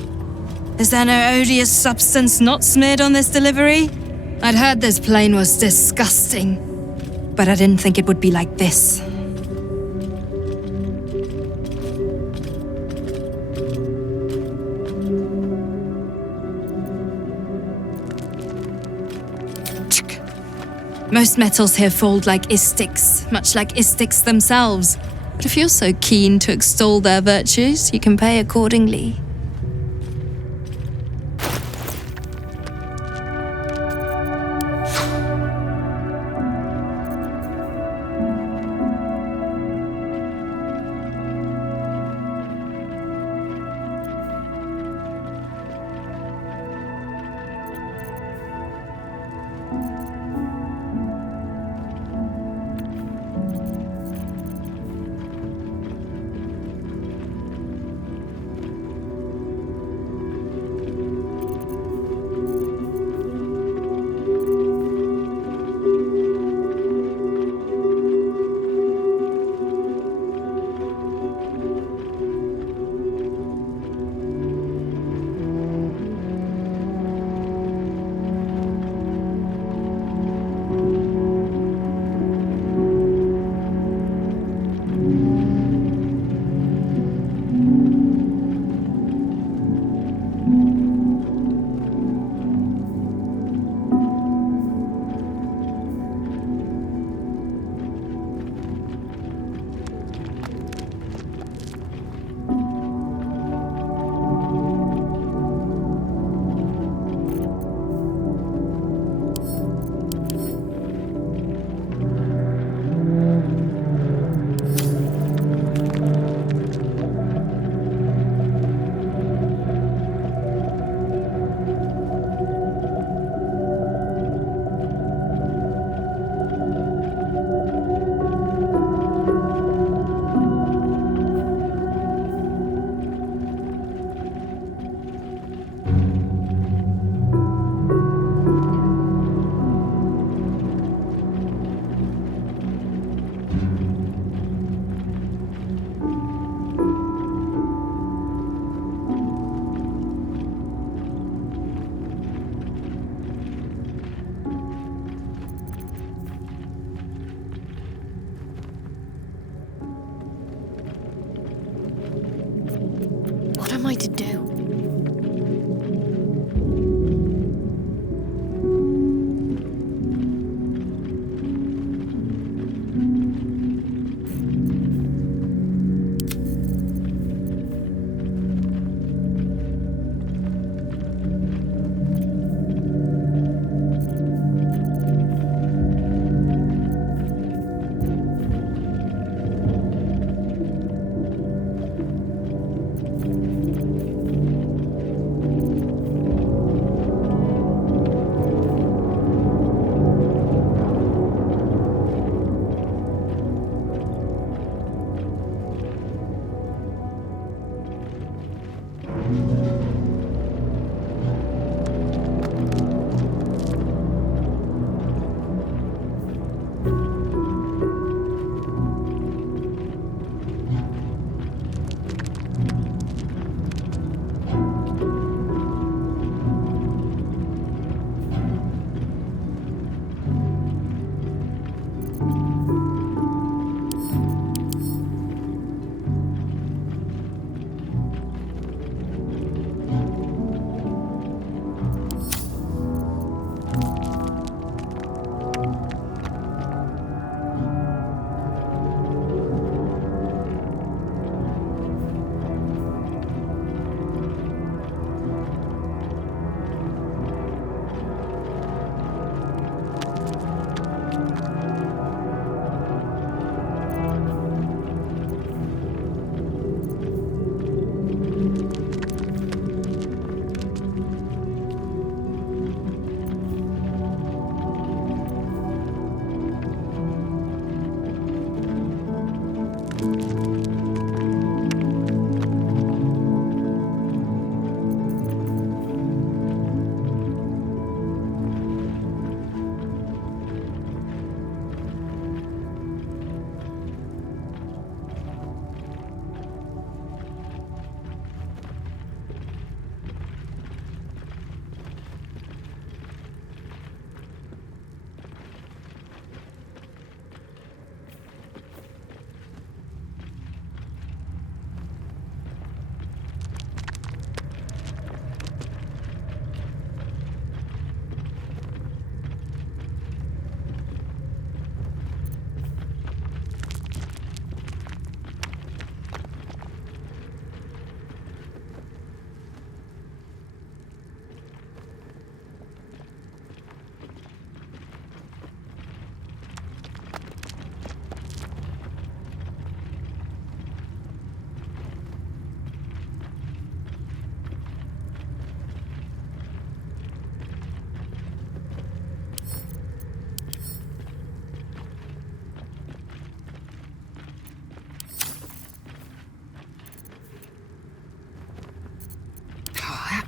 Is there no odious substance not smeared on this delivery? I'd heard this plane was disgusting, but I didn't think it would be like this. Most metals here fold like Istiks, much like Istiks themselves. But if you're so keen to extol their virtues, you can pay accordingly. What am I to do?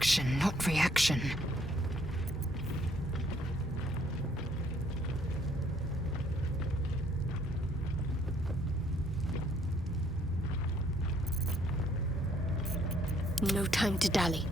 action, not reaction. No time to dally.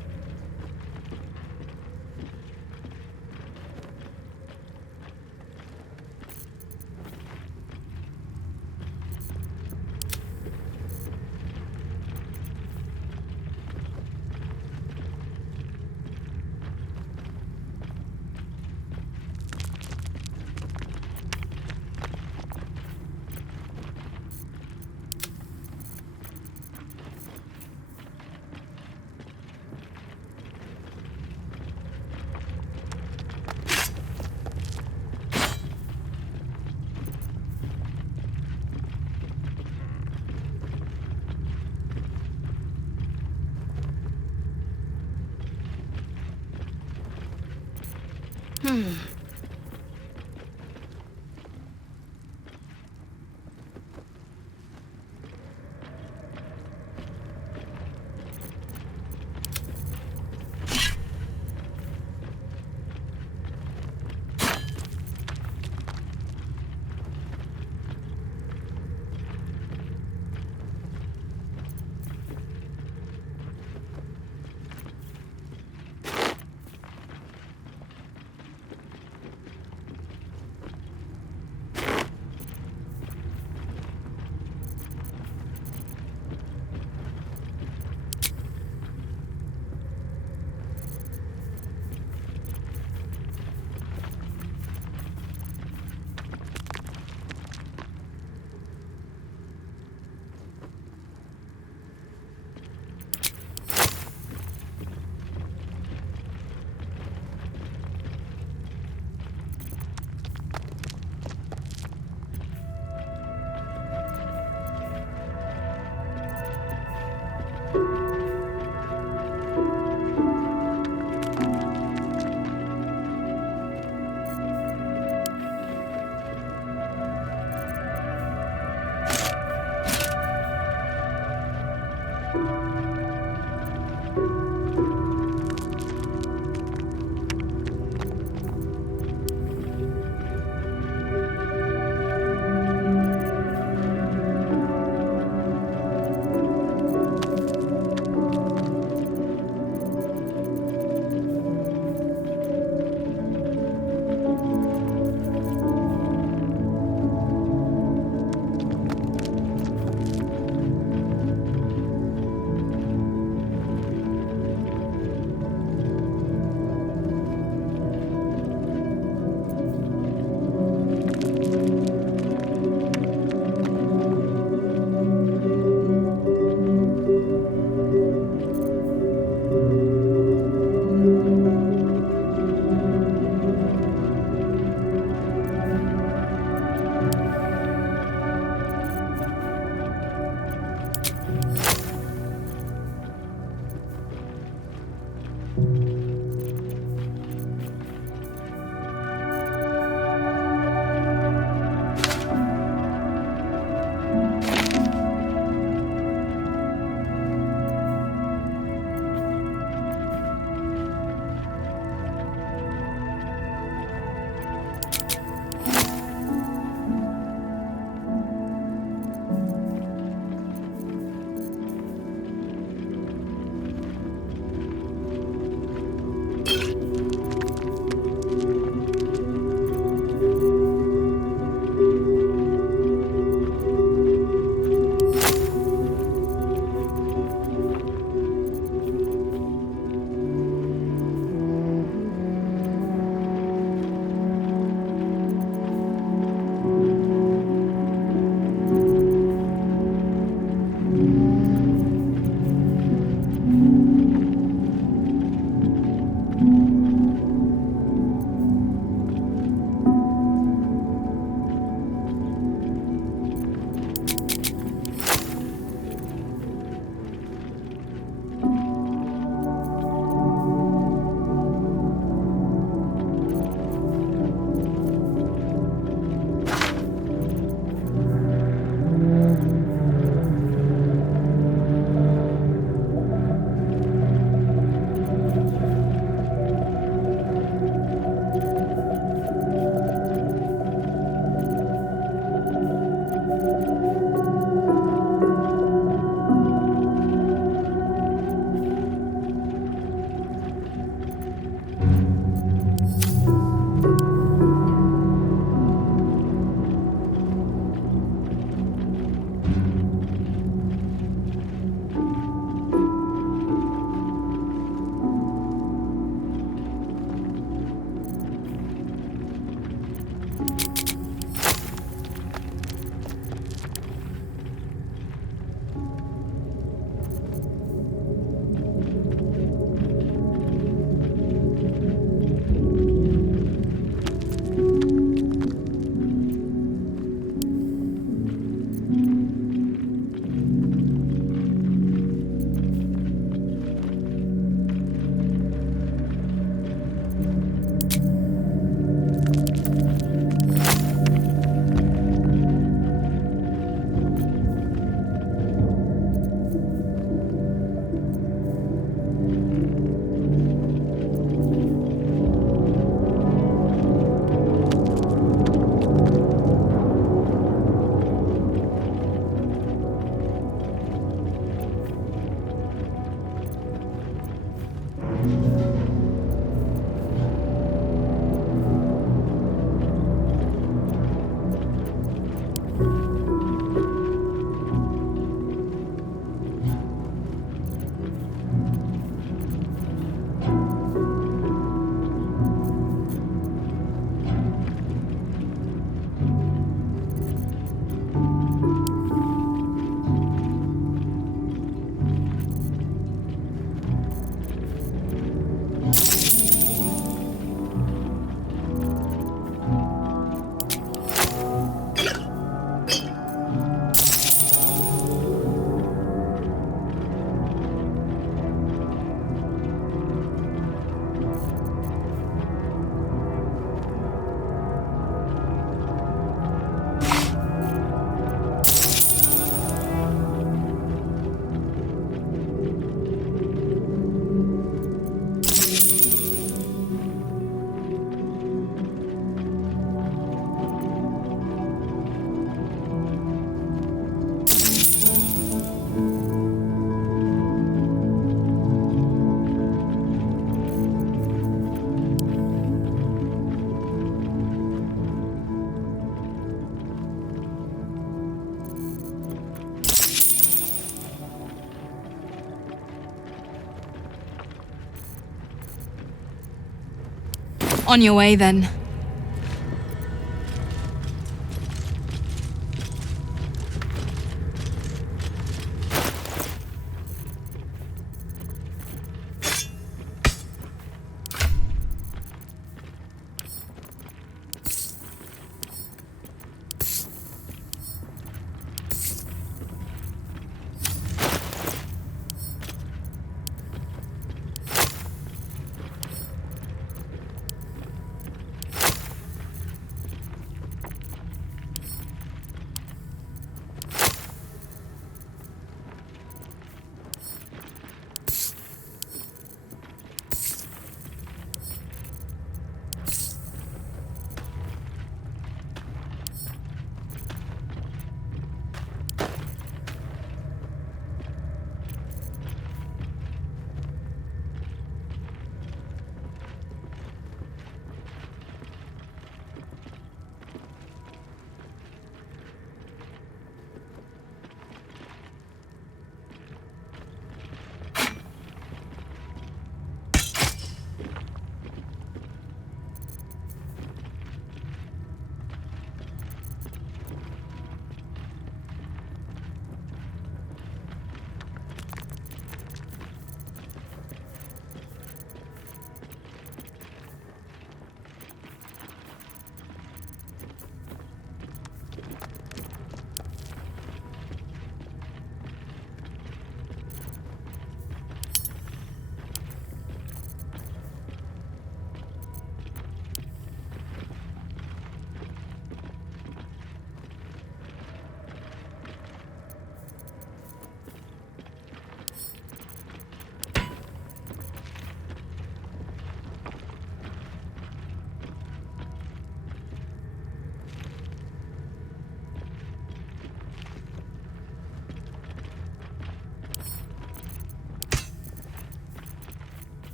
On your way, then.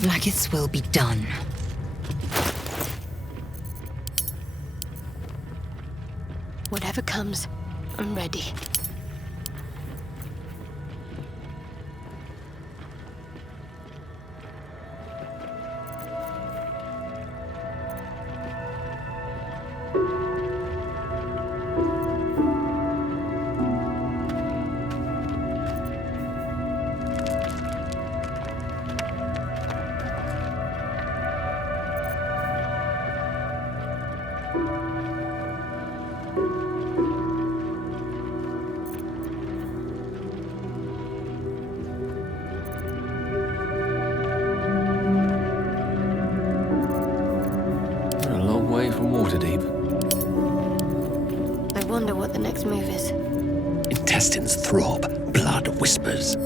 Vlaakith's will be done. Whatever comes, I'm ready. I wonder what the next move is. Intestines throb, blood whispers.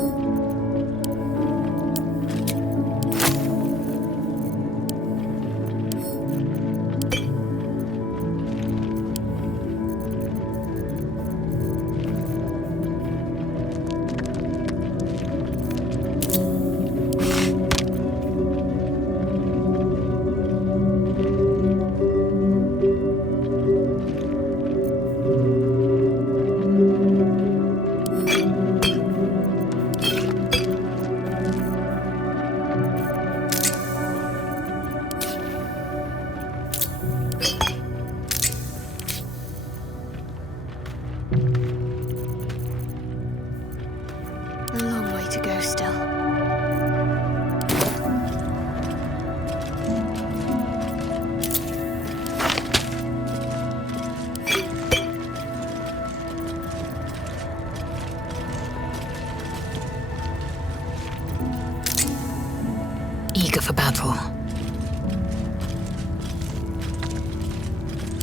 Eager for battle.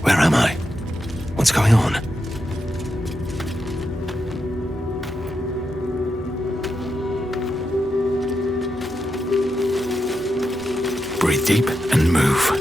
Where am I? What's going on? Breathe deep and move.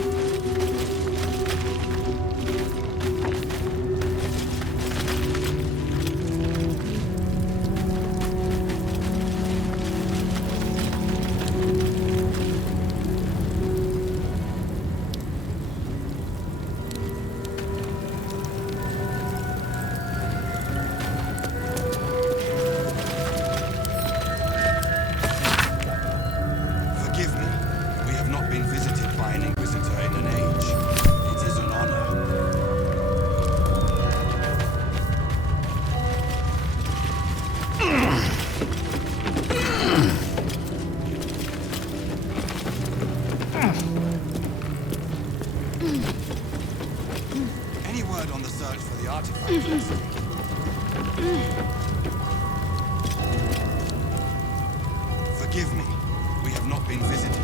Forgive me. We have not been visited.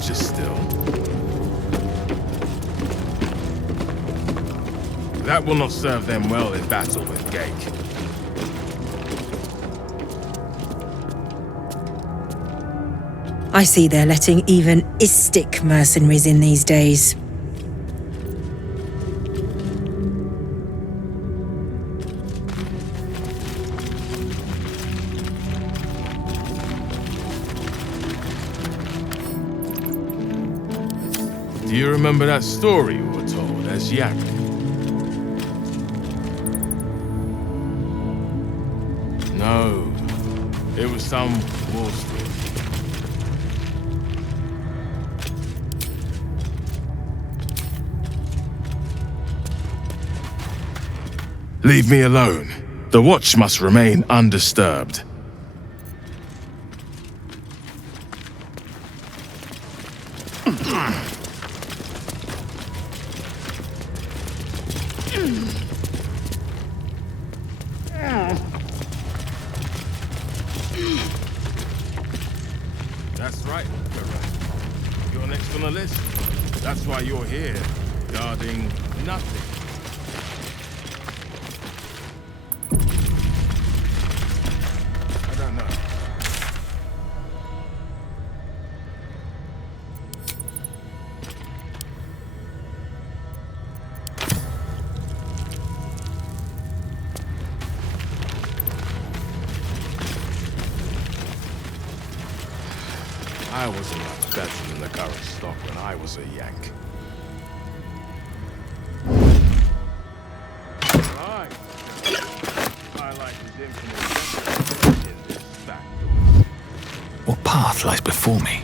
Just still. That will not serve them well in battle with Gale. I see they're letting even Istik mercenaries in these days. Do you remember that story you were told as Yak? No, it was some war story. Leave me alone. The watch must remain undisturbed. That's right, you're next on the list. That's why you're here, guarding nothing. I don't know. I wasn't much better than the current stock when I was a Yank. Right. I like his infinite in this factory. What path lies before me?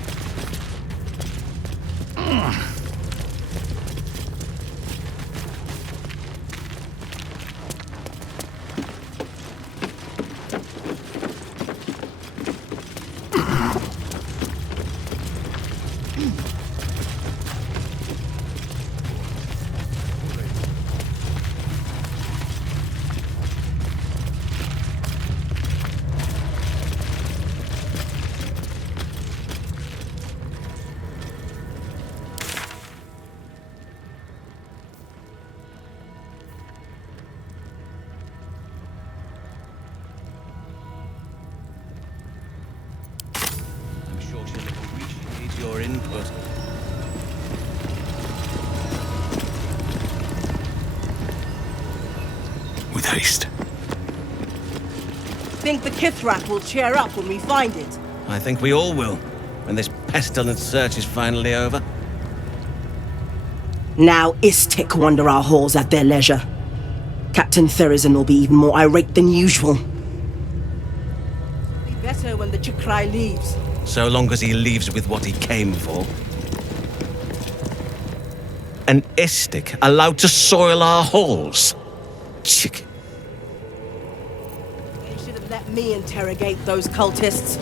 Your input. With haste. Think the Kithrak will cheer up when we find it? I think we all will, when this pestilent search is finally over. Now Istik wander our halls at their leisure. Captain Therizin will be even more irate than usual. It'll be better when the Chukrai leaves. So long as he leaves with what he came for. An Istik allowed to soil our halls? Chick. They should have let me interrogate those cultists.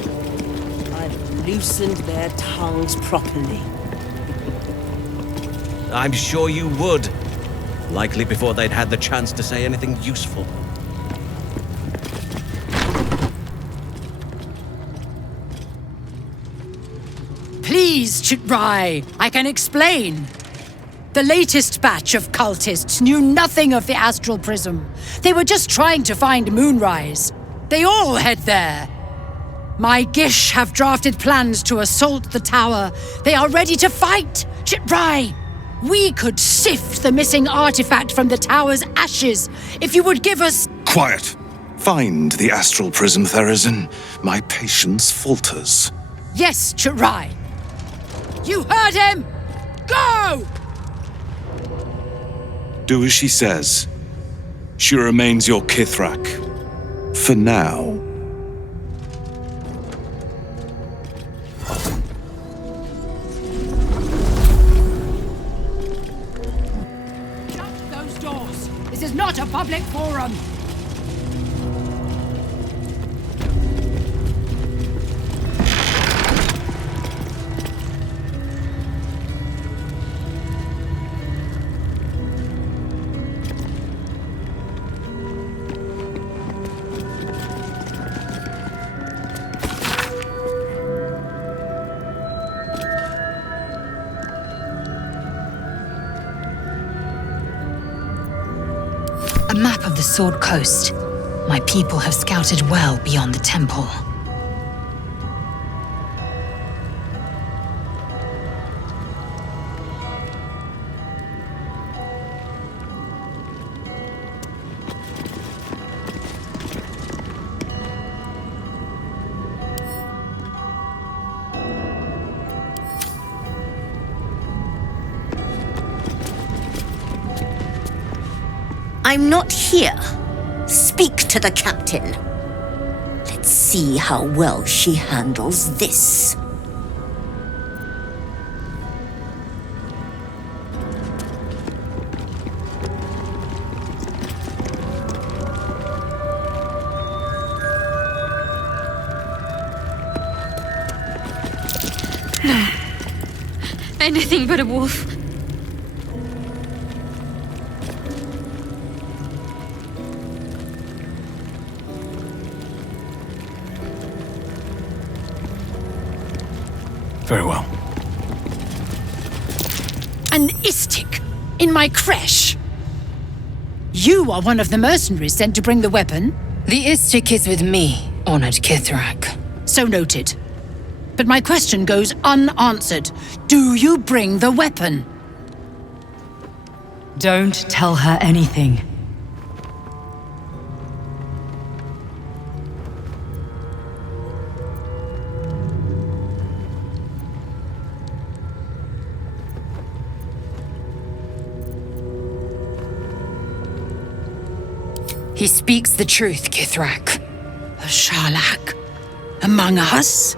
I've loosened their tongues properly. I'm sure you would. Likely before they'd had the chance to say anything useful. Please, Chitrai, I can explain. The latest batch of cultists knew nothing of the astral prism. They were just trying to find Moonrise. They all head there. My Gish have drafted plans to assault the tower. They are ready to fight. Chitrai, we could sift the missing artifact from the tower's ashes if you would give us... Quiet. Find the astral prism, Therizin. My patience falters. Yes, Chitrai. You heard him! Go! Do as she says. She remains your Kithrak. For now. Shut those doors! This is not a public forum! A map of the Sword Coast. My people have scouted well beyond the temple. I'm not here. Speak to the captain. Let's see how well she handles this. No. Anything but a wolf. Very well. An Istik in my creche. You are one of the mercenaries sent to bring the weapon. The Istik is with me, honored Kithrak. So noted. But my question goes unanswered. Do you bring the weapon? Don't tell her anything. He speaks the truth, Kithrak. A Karlach? Among us?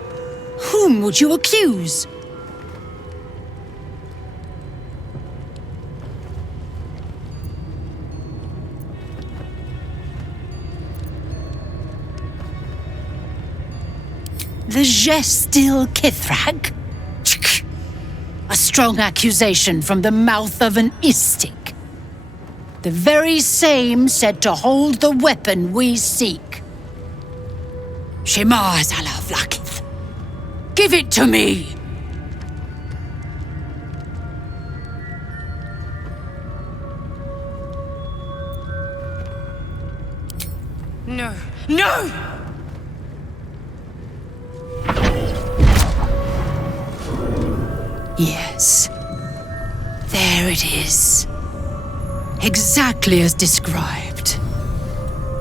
Whom would you accuse? The Jes still Kithrak? A strong accusation from the mouth of an Istik. The very same said to hold the weapon we seek. Shema Zala Vlakith. Give it to me! No. No! Yes. There it is. Exactly as described.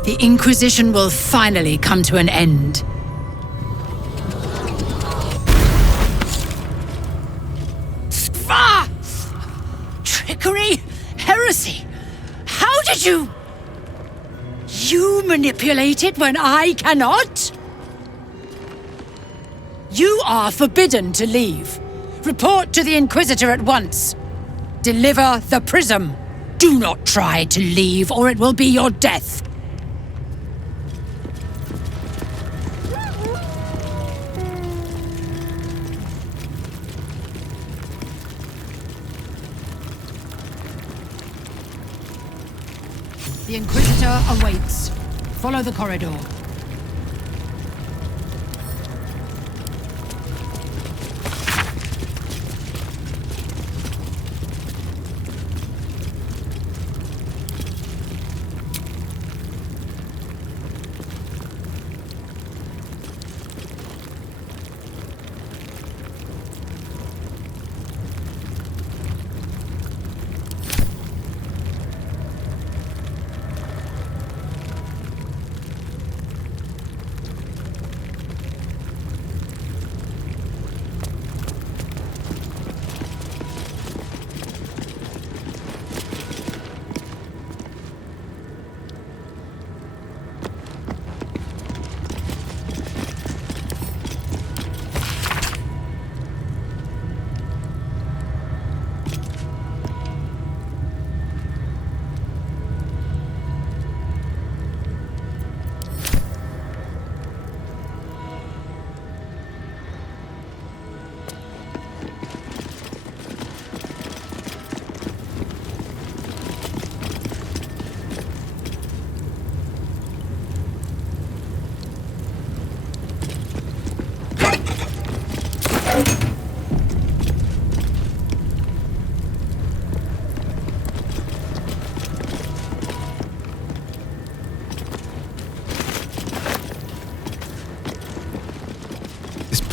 The Inquisition will finally come to an end. Ah! Trickery? Heresy? How did you... You manipulate it when I cannot? You are forbidden to leave. Report to the Inquisitor at once. Deliver the prism. Do not try to leave, or it will be your death. The Inquisitor awaits. Follow the corridor.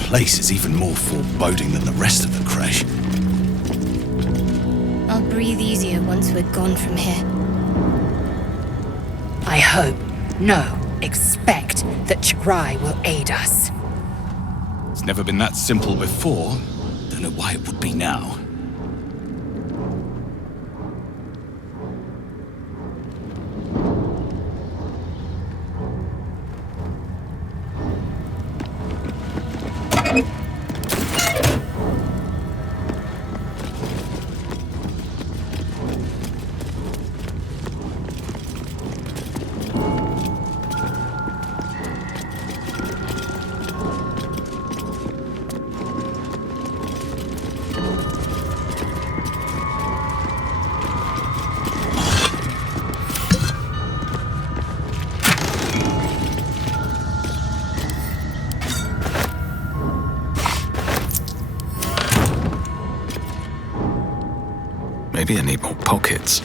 Place is even more foreboding than the rest of the Creche. I'll breathe easier once we're gone from here. I hope, no, expect that Chirai will aid us. It's never been that simple before. Don't know why it would be now. Maybe I need more pockets.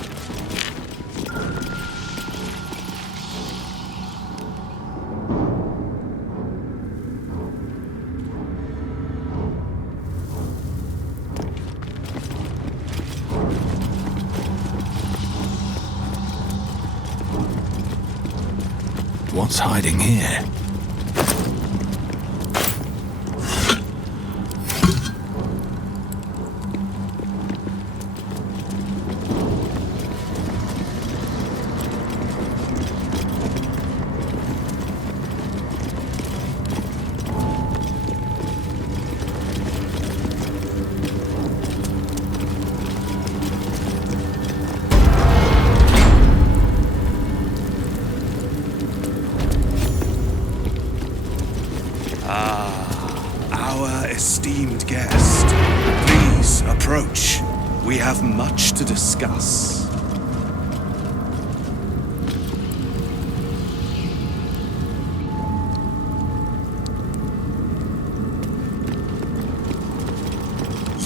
What's hiding here? approach. We have much to discuss.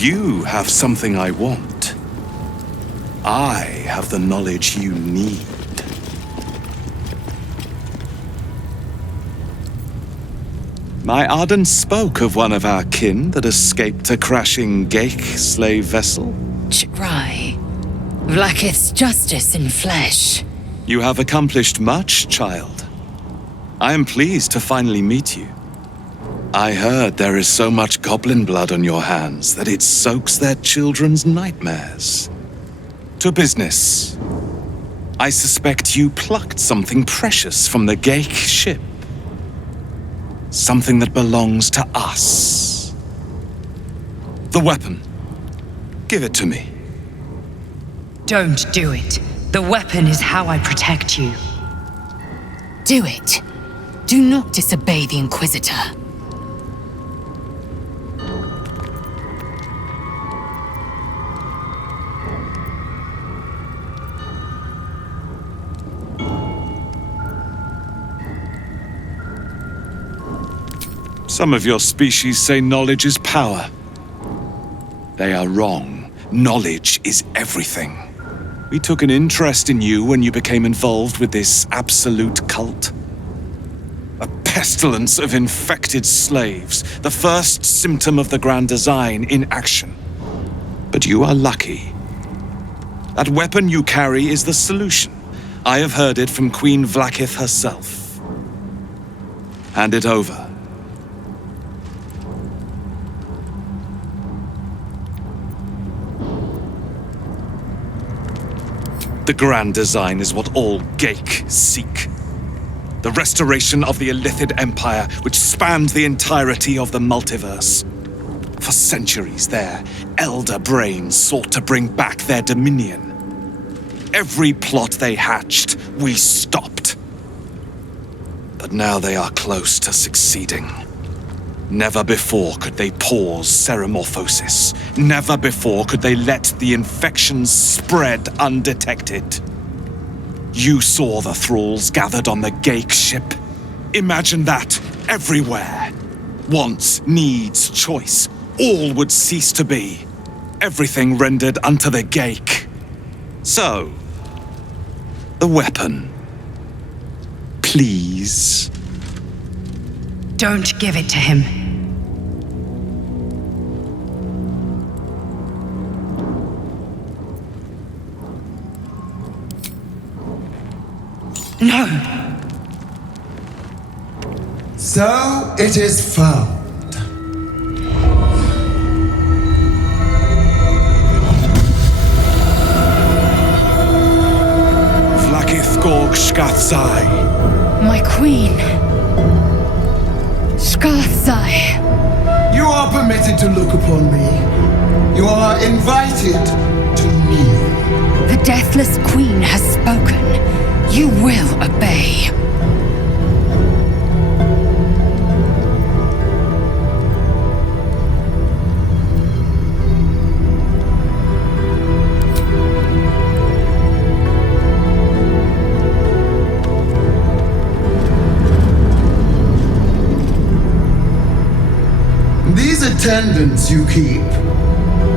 You have something I want. I have the knowledge you need. My Arden spoke of one of our kin that escaped a crashing Gake slave vessel. Right. Vlaakith's justice in flesh. You have accomplished much, child. I am pleased to finally meet you. I heard there is so much goblin blood on your hands that it soaks their children's nightmares. To business. I suspect you plucked something precious from the Gake ship. Something that belongs to us. The weapon. Give it to me. Don't do it. The weapon is how I protect you. Do it. Do not disobey the Inquisitor. Some of your species say knowledge is power. They are wrong. Knowledge is everything. We took an interest in you when you became involved with this absolute cult. A pestilence of infected slaves, the first symptom of the Grand Design in action. But you are lucky. That weapon you carry is the solution. I have heard it from Queen Vlaakith herself. Hand it over. The Grand Design is what all Gake seek. The restoration of the Illithid Empire, which spanned the entirety of the multiverse. For centuries, their elder brains sought to bring back their dominion. Every plot they hatched, we stopped. But now they are close to succeeding. Never before could they pause ceremorphosis. Never before could they let the infections spread undetected. You saw the thralls gathered on the Gake ship. Imagine that everywhere. Wants, needs, choice, all would cease to be. Everything rendered unto the Gake. So, the weapon. Please. Don't give it to him. No! So it is found. Vlaakith Gorg Shkathzai. My queen. Shkathzai. You are permitted to look upon me. You are invited to kneel. The Deathless Queen has spoken. You will obey. These attendants you keep,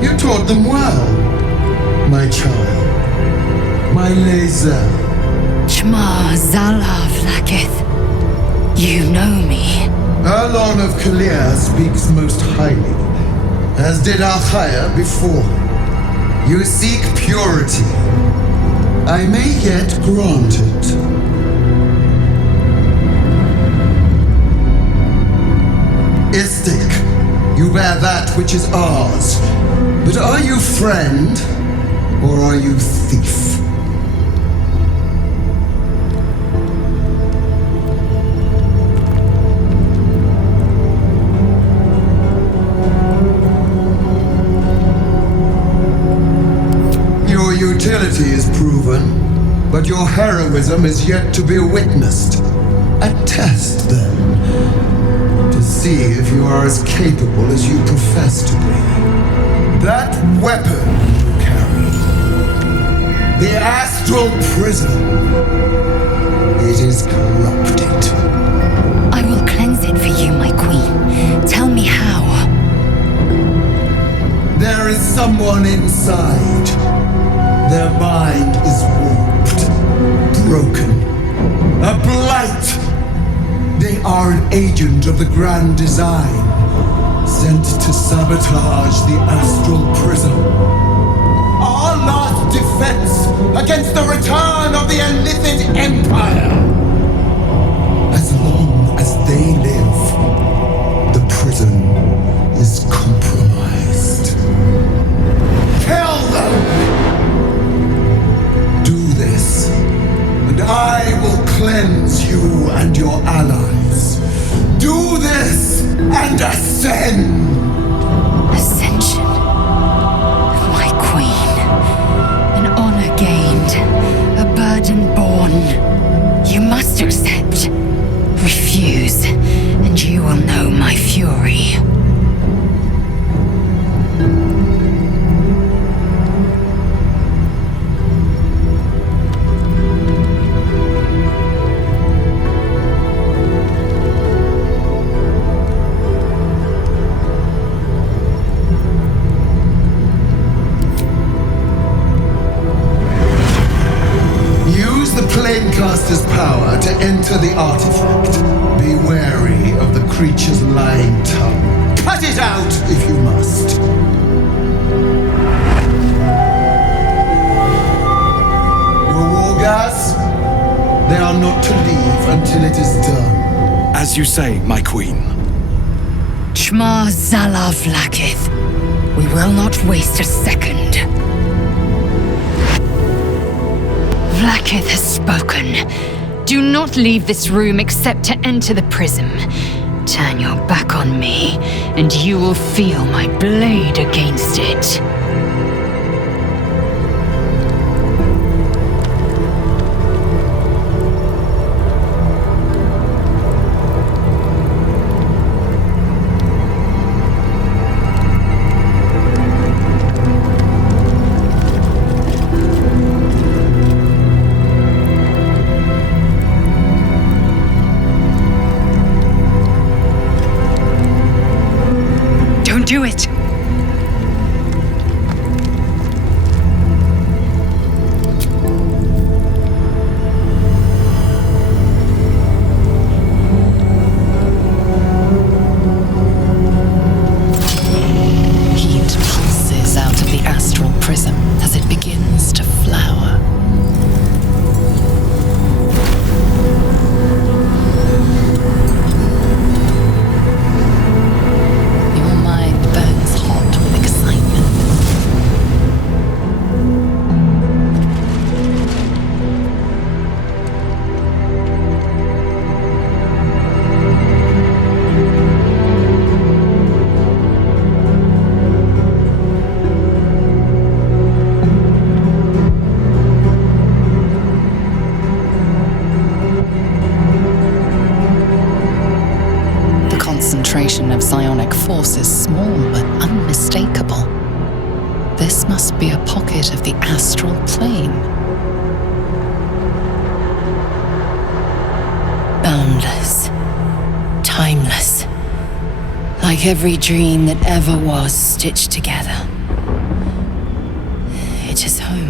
you taught them well, my child, my Lae'zel. Shma Zala Vlaakith. You know me. Erlon of Kalir speaks most highly, as did Alchaya before. You seek purity. I may yet grant it. Istik, you bear that which is ours. But are you friend, or are you thief? Your utility is proven, but your heroism is yet to be witnessed. A test, then, to see if you are as capable as you profess to be. That weapon astral prison. It is corrupted. I will cleanse it for you, my queen. Tell me how. There is someone inside. Their mind is warped, broken, a blight. They are an agent of the grand design, sent to sabotage the astral prison. Our last defense against the return of the Illithid Empire. As long as they live, the prison is compromised. Kill them! Do this, and I will cleanse you and your allies. Do this, and ascend! Ascension. My queen. An honor gained. A burden borne. You must accept. Refuse, and you will know my fury. Planecaster's power to enter the artifact. Be wary of the creature's lying tongue. Cut it out if you must. Your war gas? They are not to leave until it is done. As you say, my queen. Shma Zalav Lakith. We will not waste a second. Vlaakith has spoken. Do not leave this room except to enter the prism. Turn your back on me, and you will feel my blade against it. Do it! Heat pulses out of the astral prism as it begins to flower. Concentration of psionic force is small but unmistakable. This must be a pocket of the astral plane. Boundless. Timeless. Like every dream that ever was stitched together. It is home.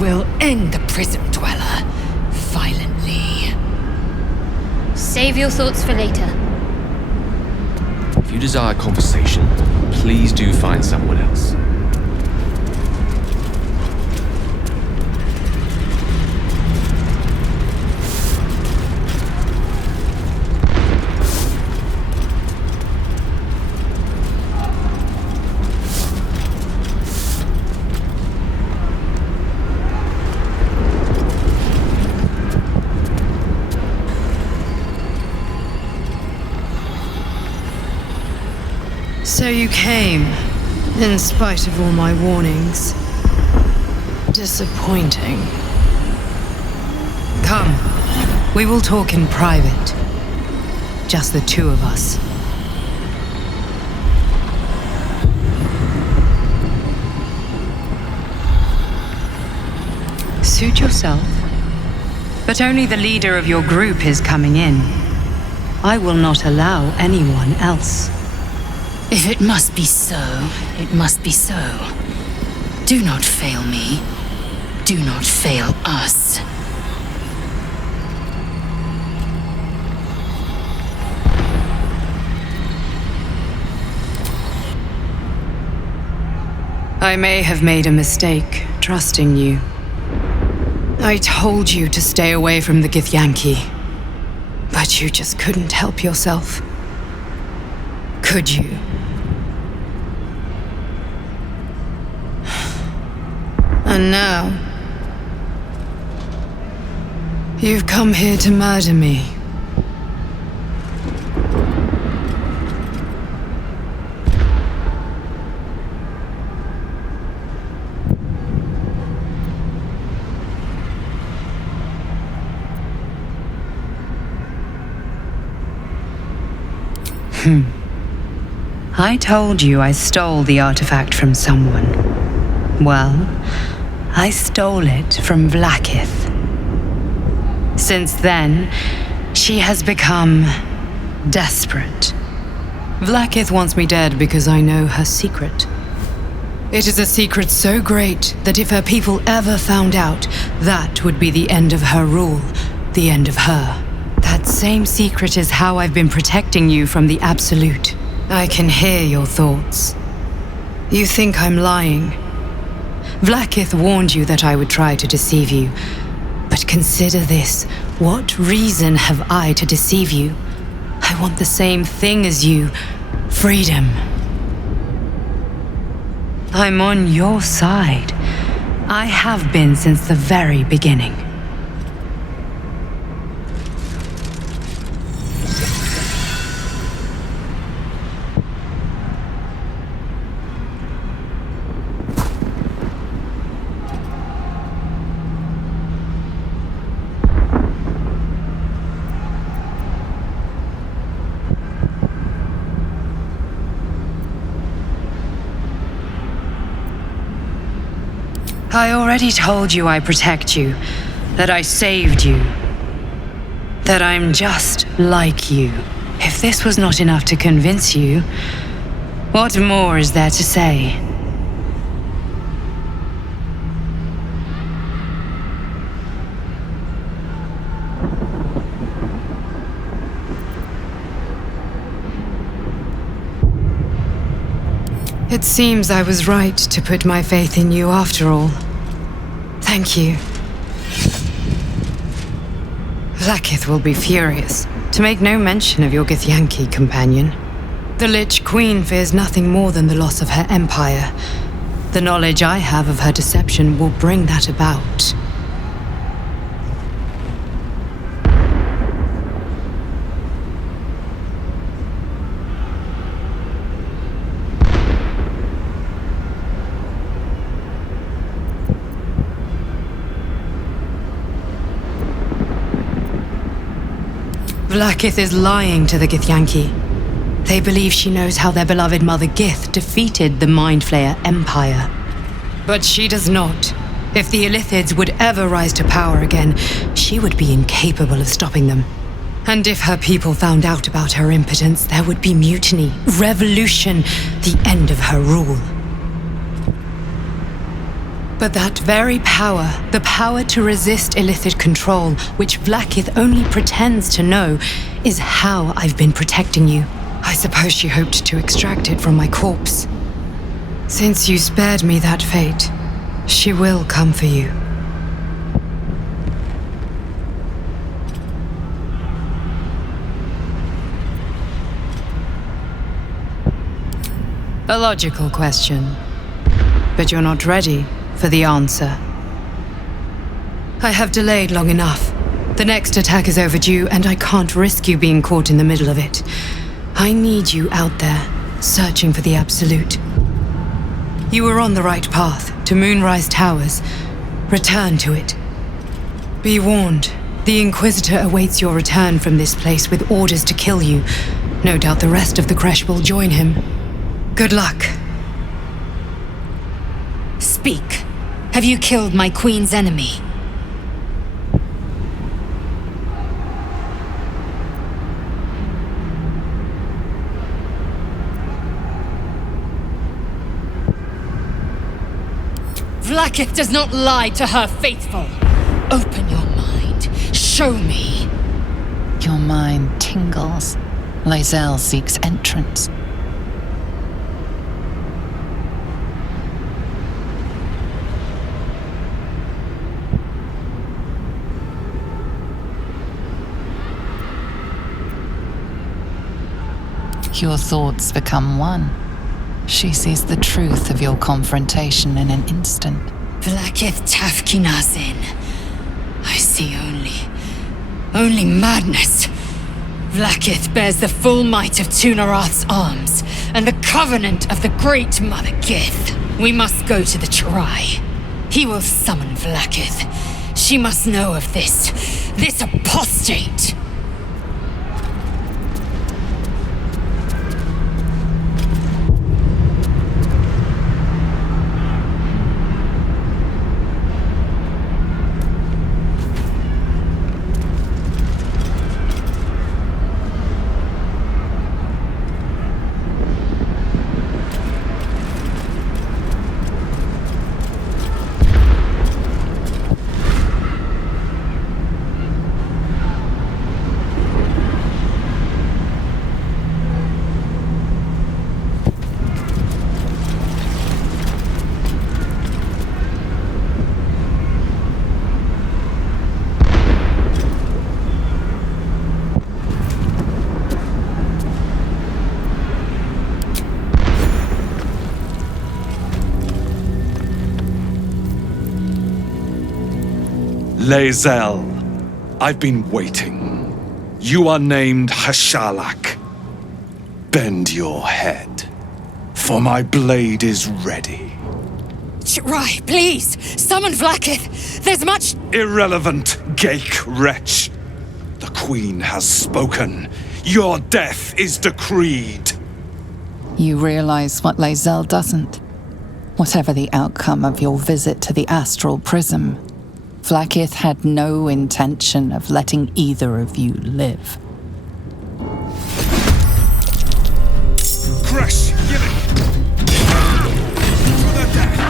will end the prison dweller violently. Save your thoughts for later. If you desire conversation, please do find someone else. So you came, in spite of all my warnings. Disappointing. Come, we will talk in private. Just the two of us. Suit yourself. But only the leader of your group is coming in. I will not allow anyone else. If it must be so, it must be so. Do not fail me. Do not fail us. I may have made a mistake trusting you. I told you to stay away from the Githyanki, but you just couldn't help yourself. Could you? And now, you've come here to murder me. I told you I stole the artifact from someone. Well, I stole it from Vlaakith. Since then, she has become desperate. Vlaakith wants me dead because I know her secret. It is a secret so great that if her people ever found out, that would be the end of her rule, the end of her. That same secret is how I've been protecting you from the Absolute. I can hear your thoughts. You think I'm lying. Vlaakith warned you that I would try to deceive you. But consider this. What reason have I to deceive you? I want the same thing as you. Freedom. I'm on your side. I have been since the very beginning. I already told you I protect you, that I saved you, that I'm just like you. If this was not enough to convince you, what more is there to say? It seems I was right to put my faith in you after all. Thank you. Vlaakith will be furious, to make no mention of your Githyanki companion. The Lich Queen fears nothing more than the loss of her empire. The knowledge I have of her deception will bring that about. Vlaakith is lying to the Githyanki. They believe she knows how their beloved mother Gith defeated the Mind Flayer Empire. But she does not. If the Illithids would ever rise to power again, she would be incapable of stopping them. And if her people found out about her impotence, there would be mutiny, revolution, the end of her rule. But that very power, the power to resist Illithid control, which Vlaakith only pretends to know, is how I've been protecting you. I suppose she hoped to extract it from my corpse. Since you spared me that fate, she will come for you. A logical question, but you're not ready for the answer. I have delayed long enough. The next attack is overdue, and I can't risk you being caught in the middle of it. I need you out there, searching for the Absolute. You were on the right path, to Moonrise Towers. Return to it. Be warned, the Inquisitor awaits your return from this place with orders to kill you. No doubt the rest of the Creche will join him. Good luck. Speak. Have you killed my queen's enemy? Vlaakith does not lie to her faithful. Open your mind. Show me. Your mind tingles. Lae'zel seeks entrance. Your thoughts become one. She sees the truth of your confrontation in an instant. Vlaakith Tafkinazin. I see only madness. Vlaakith bears the full might of Tunarath's arms, and the covenant of the Great Mother Gith. We must go to the Chirai. He will summon Vlaakith. She must know of this apostate. Lae'zel, I've been waiting. You are named Hashalak. Bend your head, for my blade is ready. Chirai, please! Summon Vlaakith! There's much— Irrelevant, Gake wretch. The Queen has spoken. Your death is decreed. You realize what Lae'zel doesn't. Whatever the outcome of your visit to the Astral Prism, Vlaakith had no intention of letting either of you live. Creche, give it! To the death!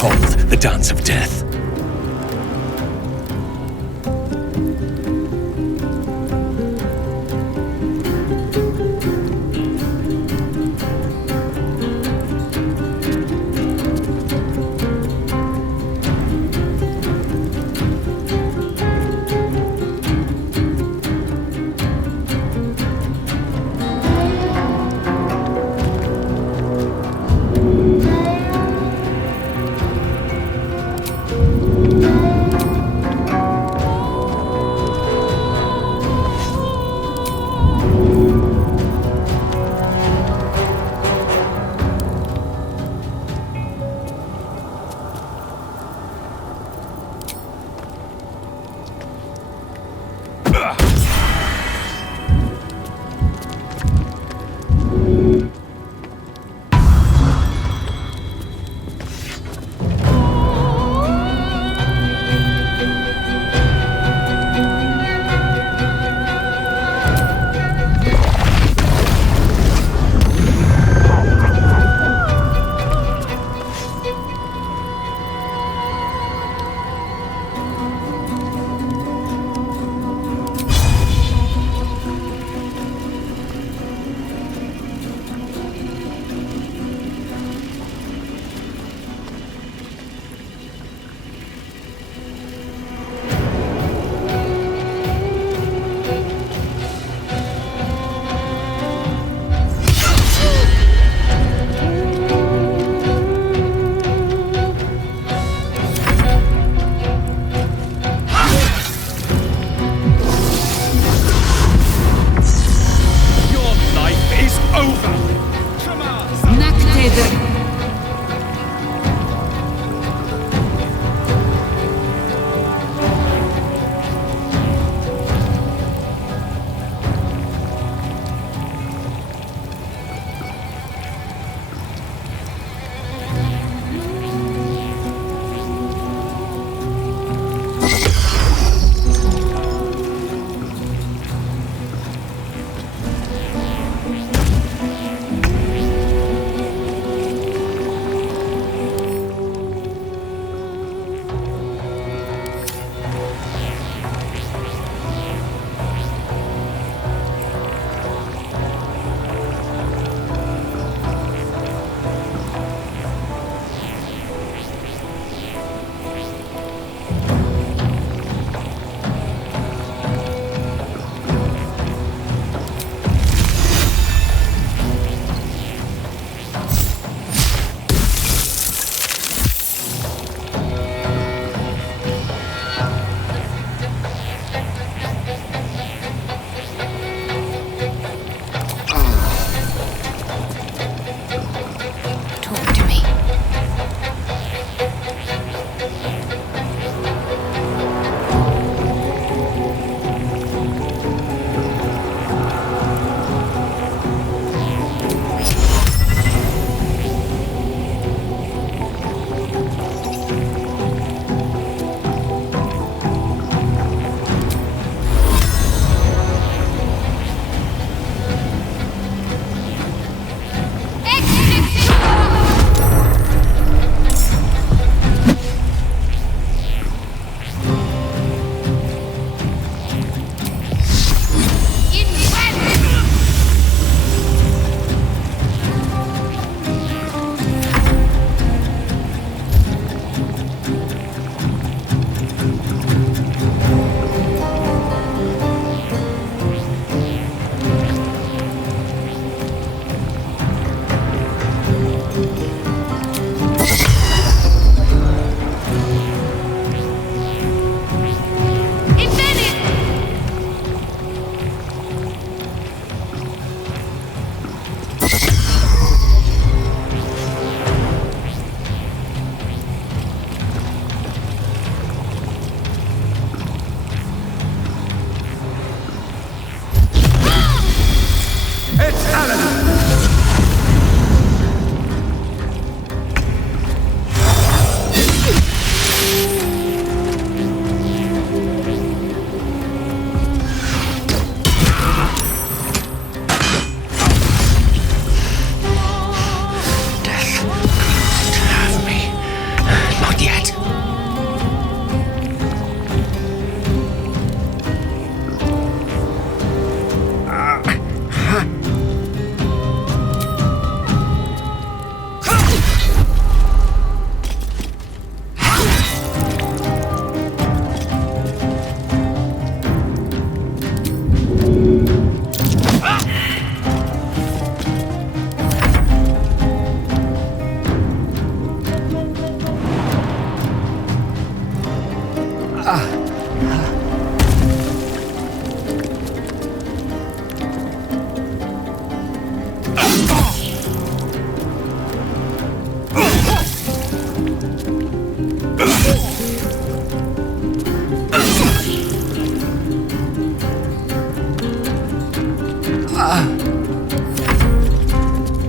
behold the dance of death.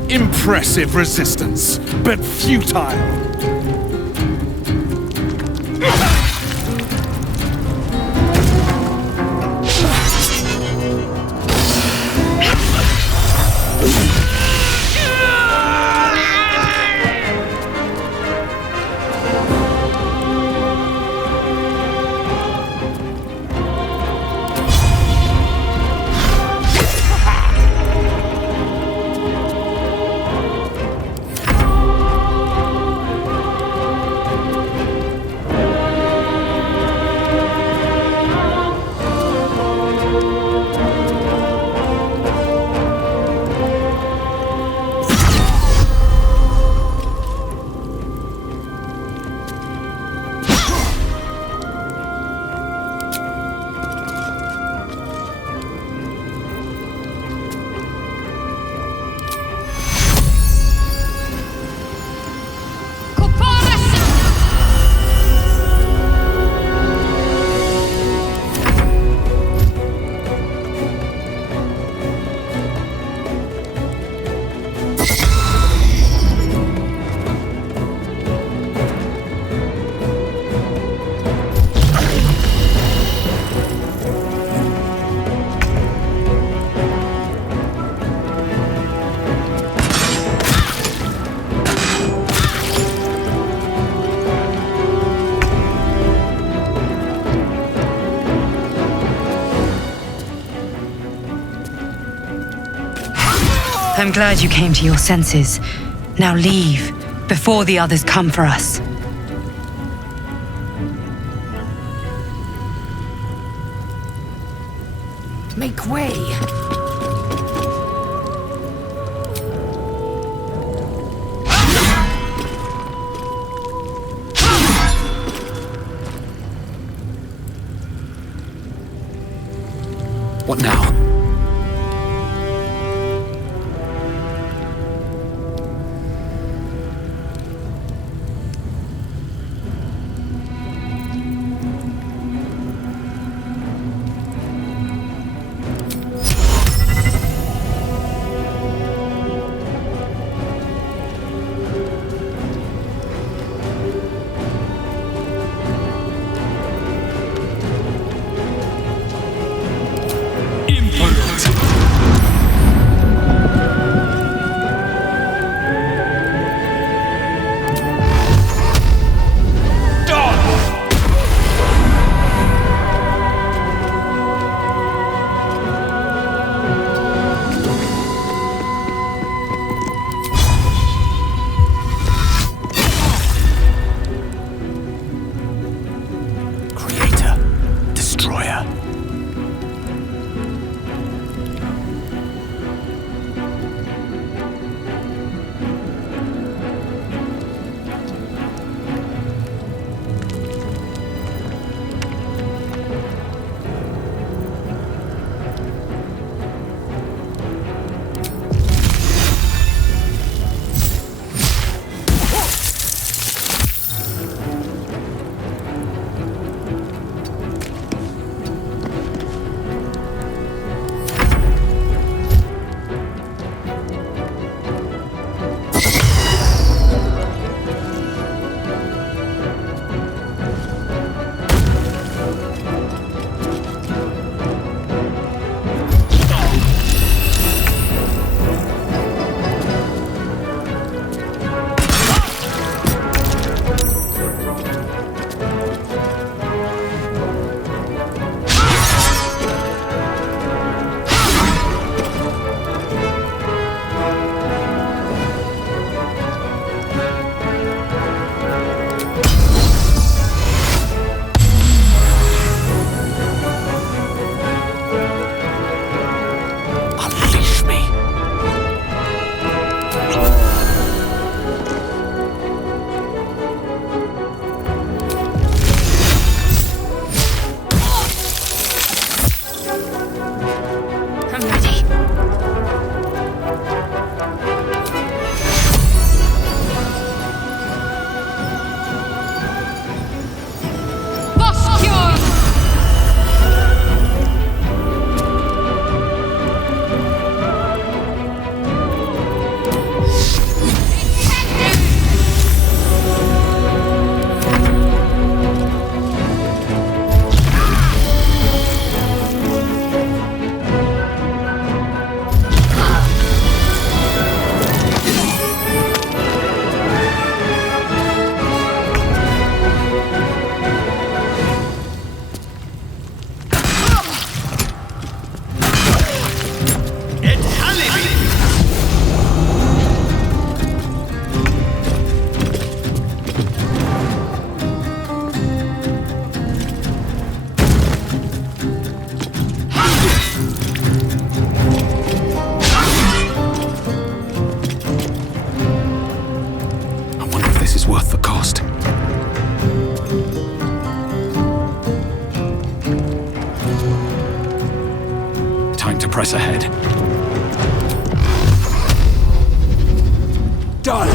Impressive resistance, but futile. I'm glad you came to your senses. Now leave, before the others come for us. Make way! What now? press ahead. Done!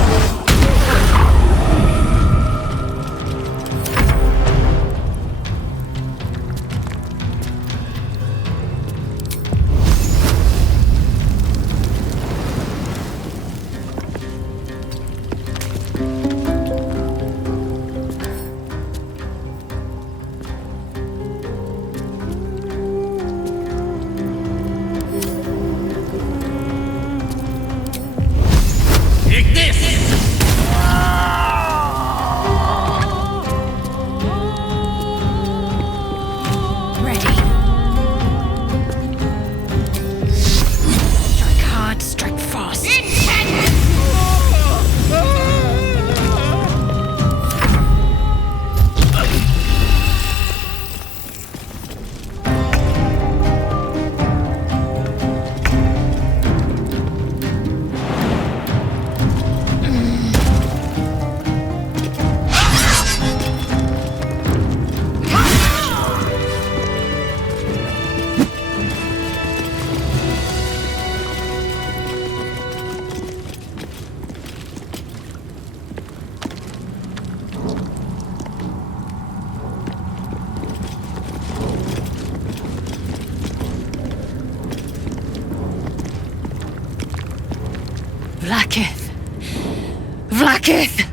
Vlaakith!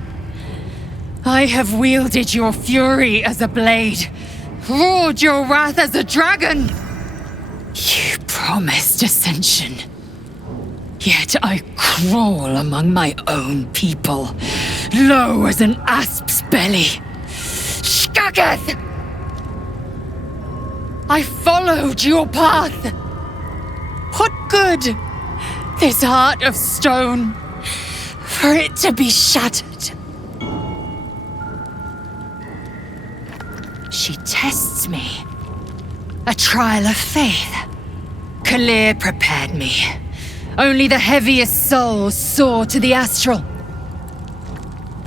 I have wielded your fury as a blade, roared your wrath as a dragon. You promised ascension. Yet I crawl among my own people, low as an asp's belly. Shkaketh! I followed your path. What good? This heart of stone, for it to be shattered. She tests me. A trial of faith. Kalir prepared me. Only the heaviest souls soar to the astral.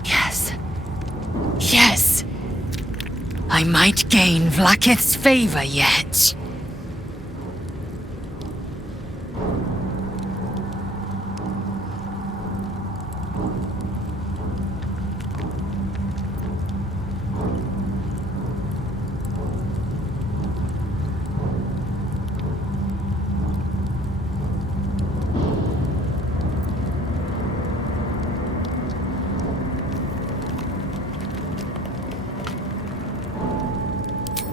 Yes. Yes. I might gain Vlaakith's favor yet.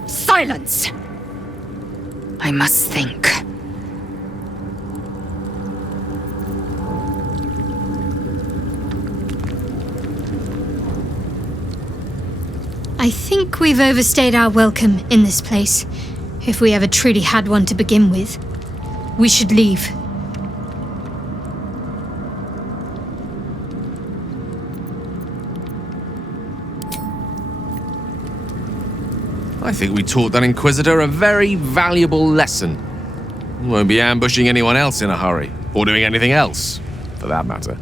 Silence! I must think. I think we've overstayed our welcome in this place. If we ever truly had one to begin with. We should leave. I think we taught that Inquisitor a very valuable lesson. We won't be ambushing anyone else in a hurry, or doing anything else, for that matter.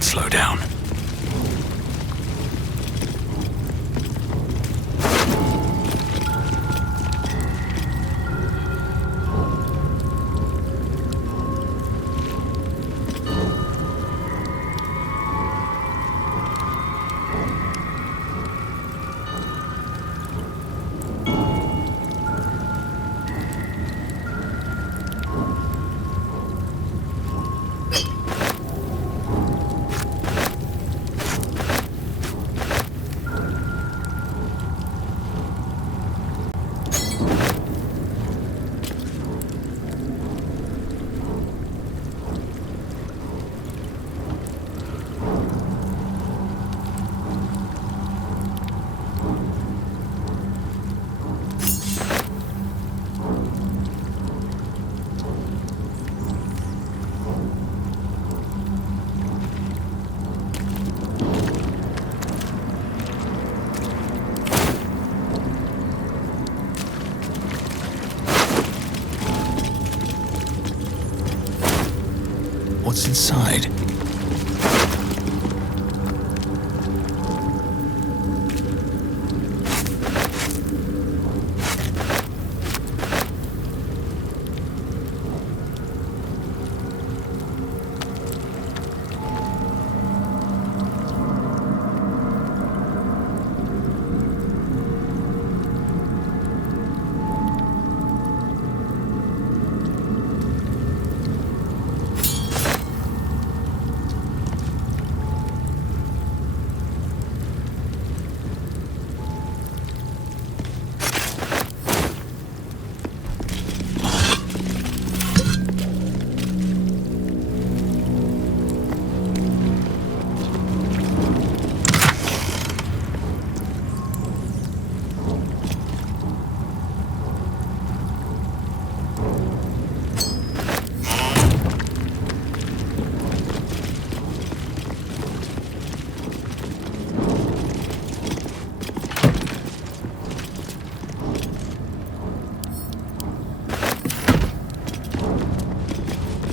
Slow down. What's inside?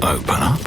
Open up.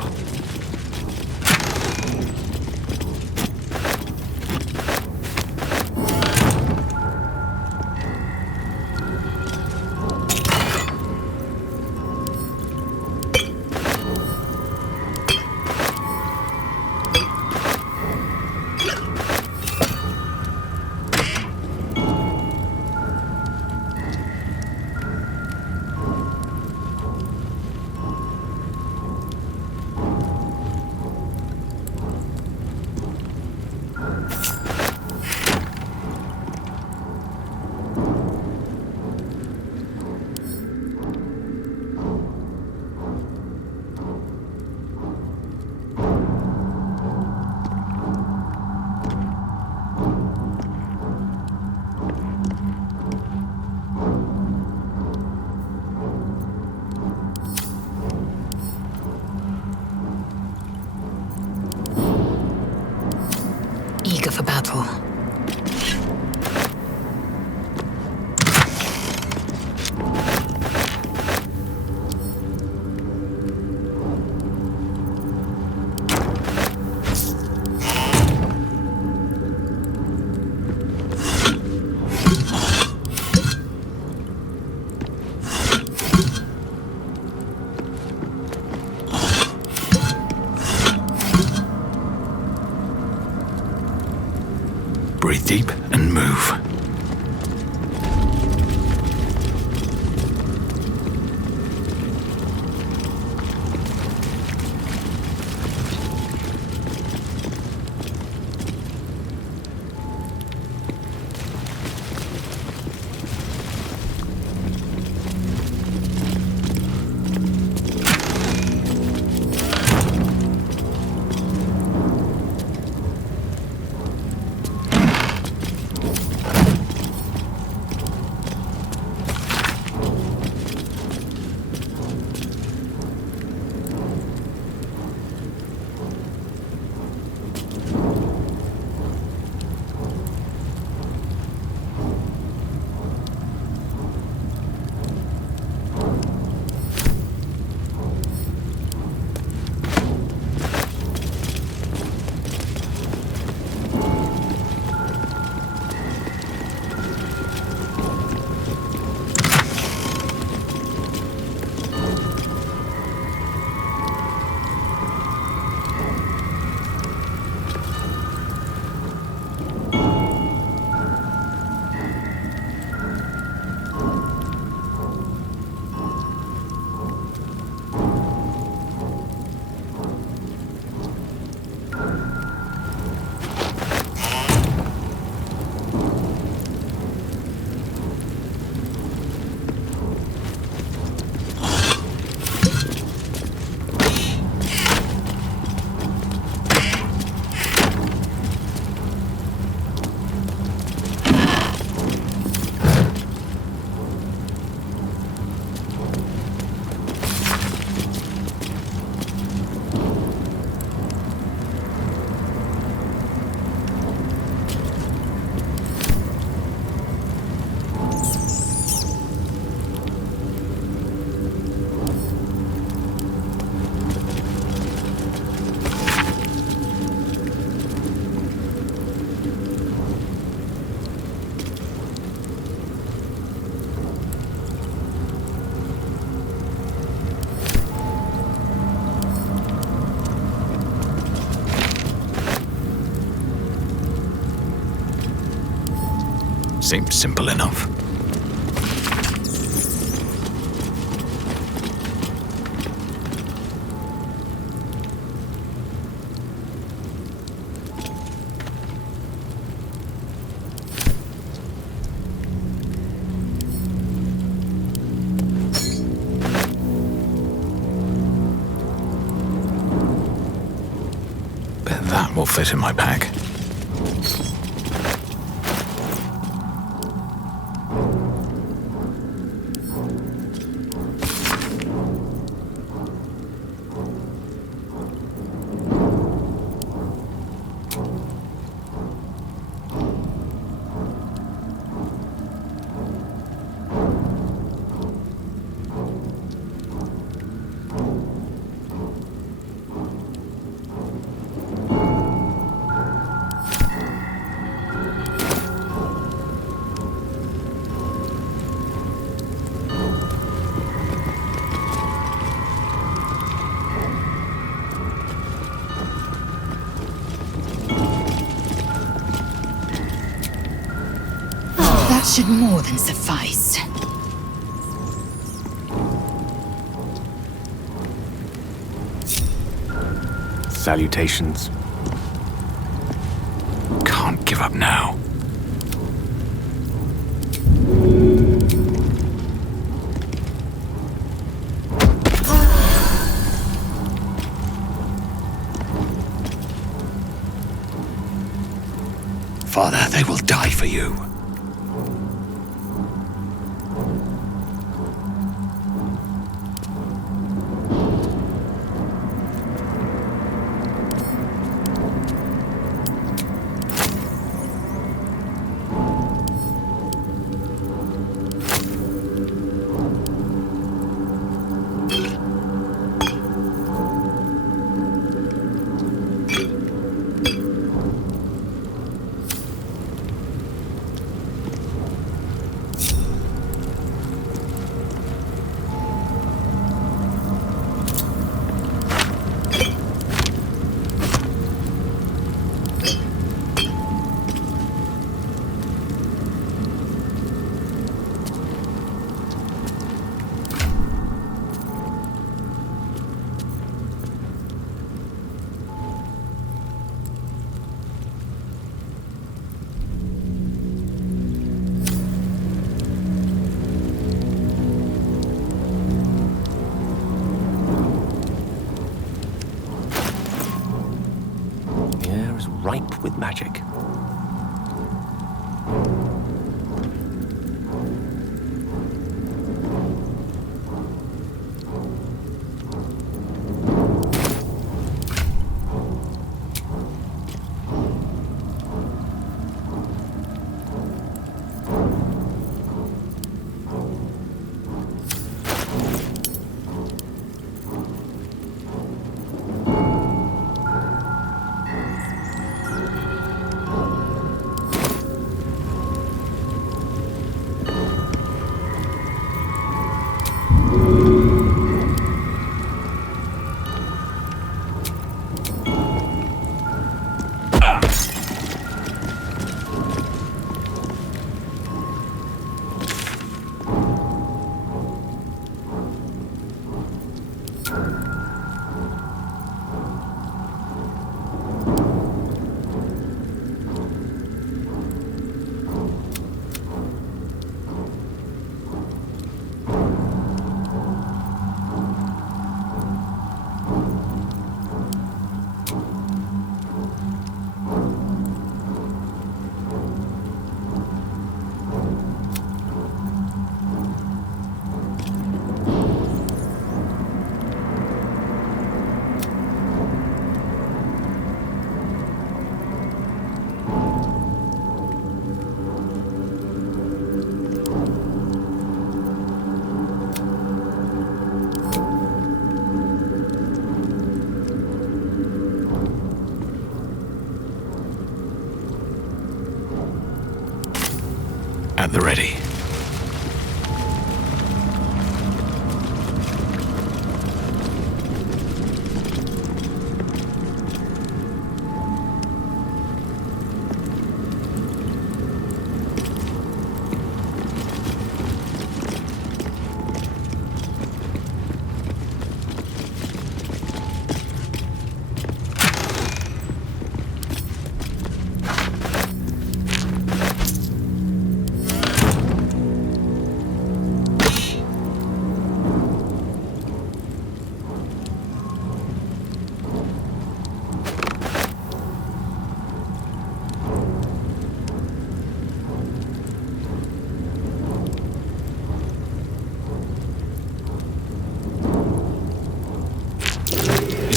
Eager for battle. Breathe deep and move. Seems simple enough. Bet that will fit in my pack. That should more than suffice. Salutations. Can't give up now. Father, they will die for you. Ripe with magic. At the ready.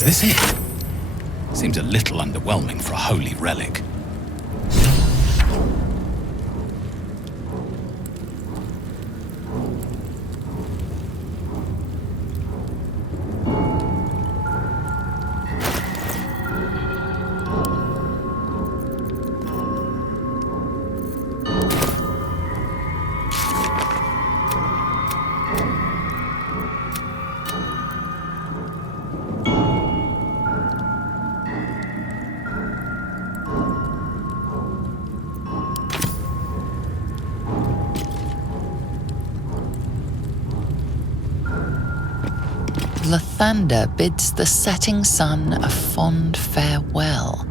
this it? Seems a little underwhelming for a holy relic. Lathander bids the setting sun a fond farewell.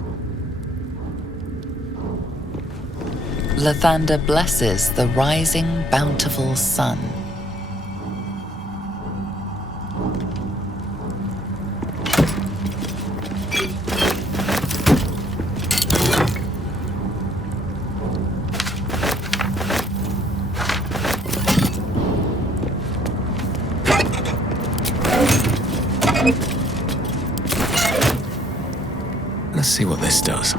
Lathander blesses the rising, bountiful sun. Let's see what this does.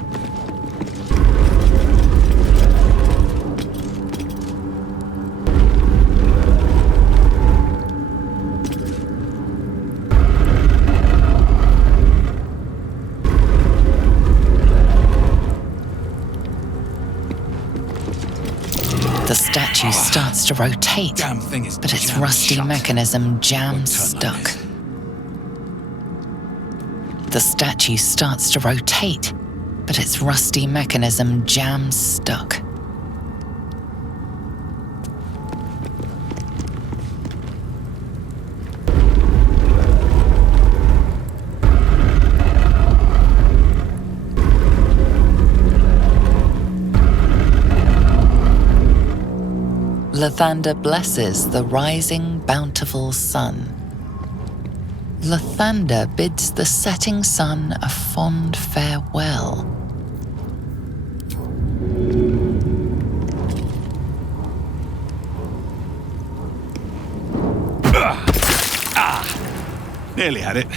The statue starts to rotate, but its rusty mechanism jams stuck. The statue starts to rotate, but its rusty mechanism jams stuck. Lathander blesses the rising, bountiful sun. Lathander bids the setting sun a fond farewell. Nearly had it.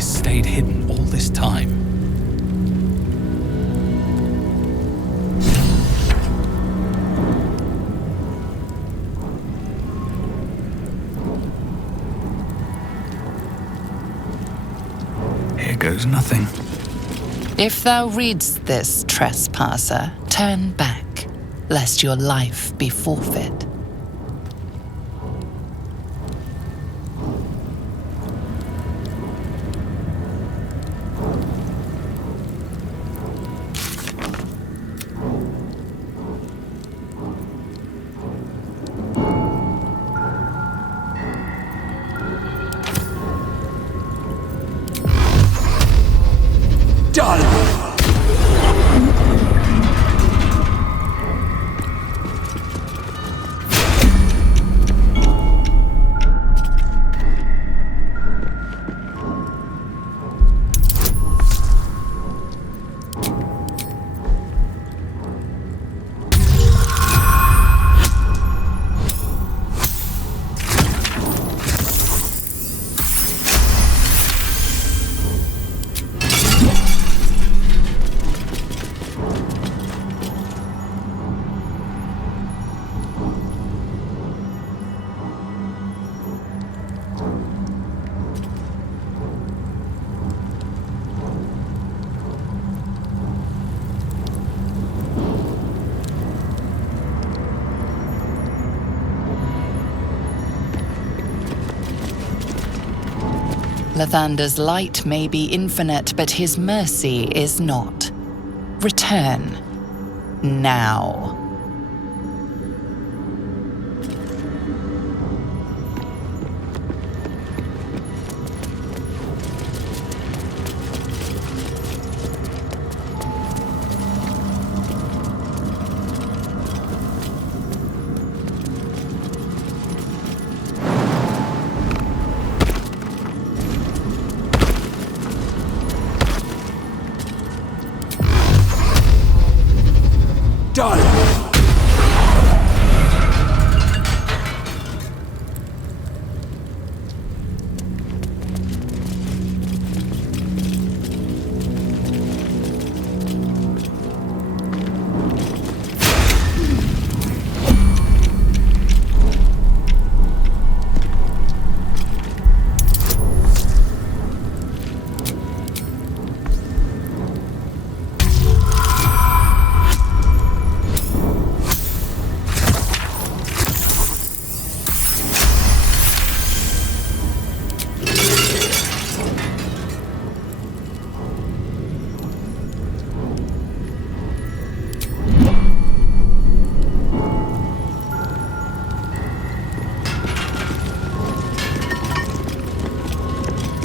Stayed hidden all this time. goes nothing. If thou readst this, trespasser, turn back, lest your life be forfeit. Lathander's light may be infinite, but his mercy is not. Return. Now.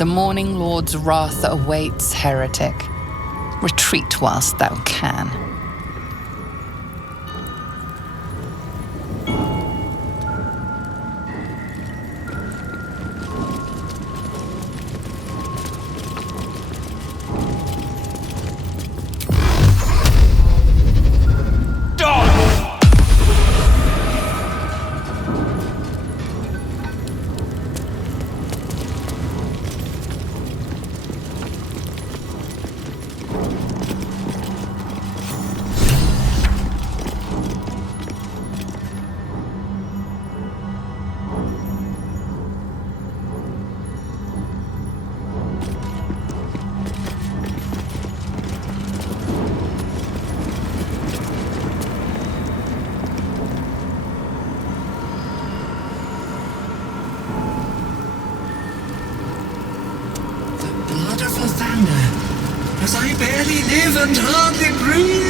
The Morning Lord's wrath awaits, heretic. Retreat whilst thou can. As I barely live and hardly breathe.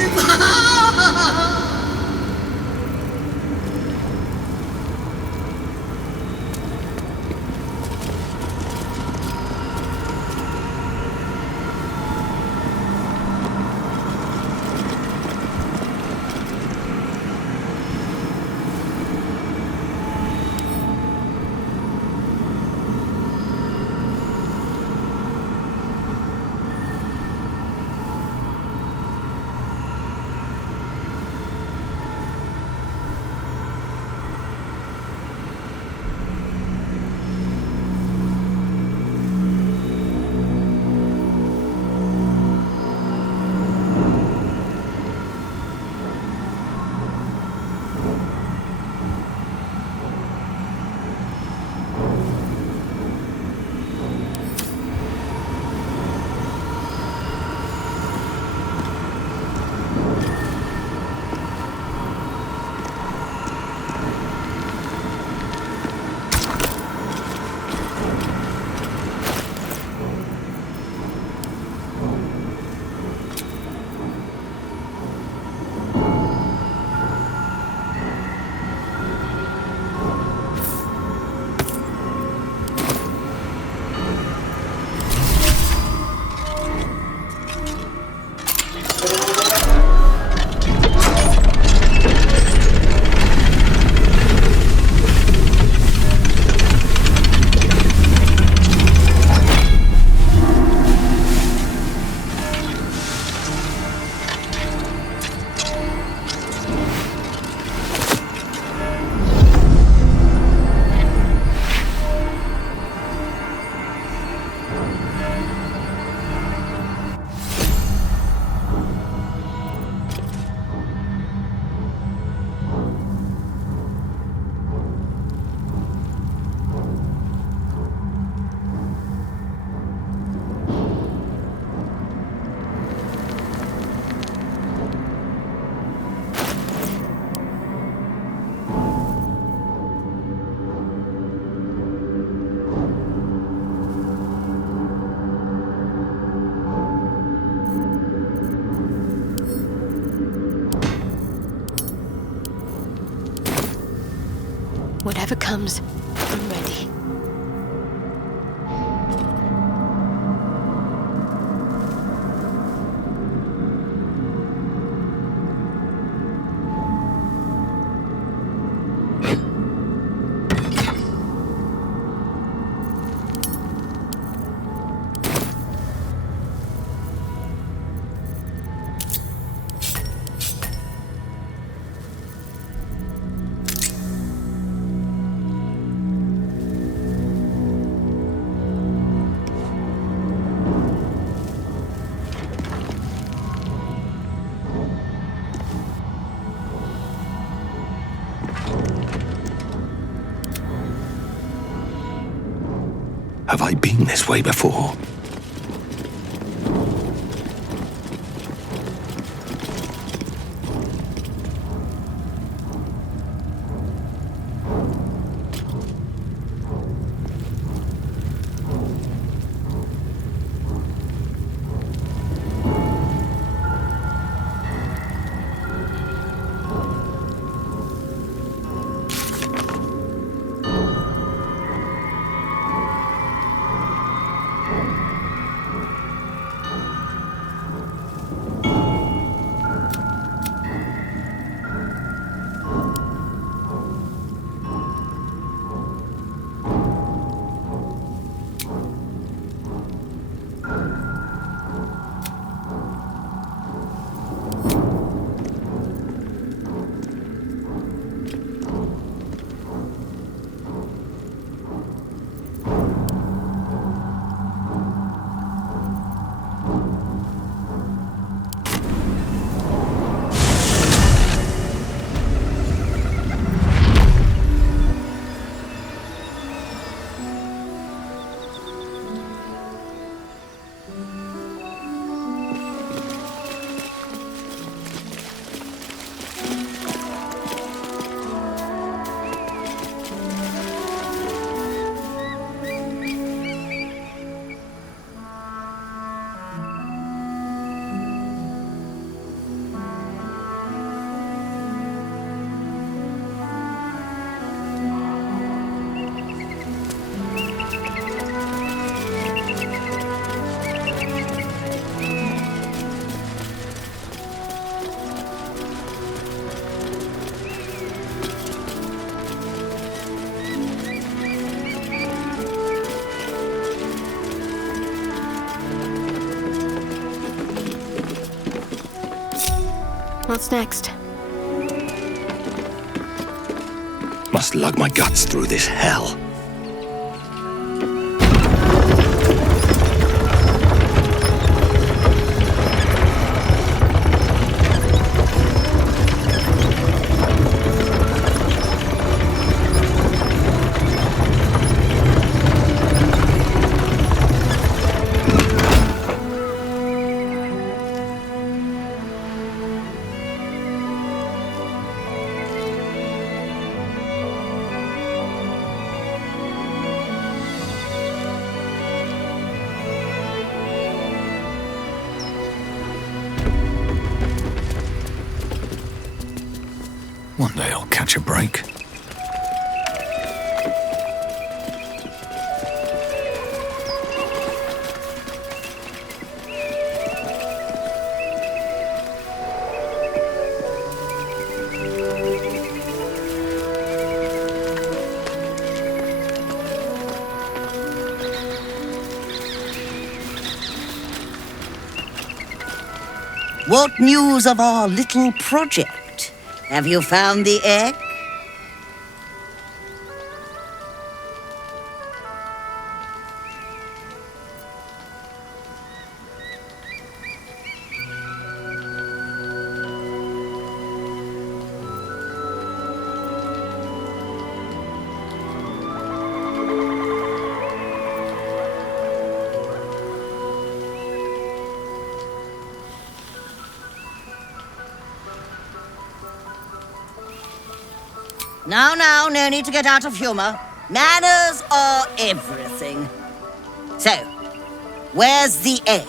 Whatever comes, I'm ready. Have I been this way before? What's next? Must lug my guts through this hell. One day I'll catch a break. What news of our little project? Have you found the egg? Now, no need to get out of humor. Manners are everything. So, where's the egg?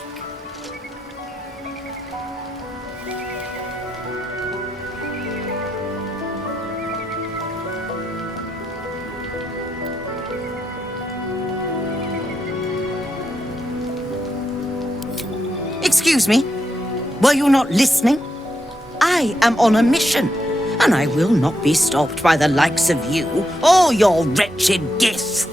Excuse me? Were you not listening? I am on a mission, and I will not be stopped by the likes of you or your wretched Gith.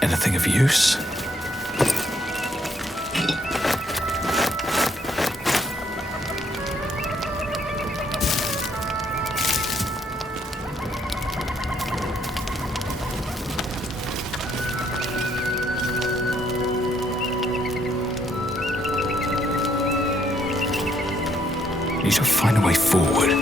Anything of use? Need to find a way forward.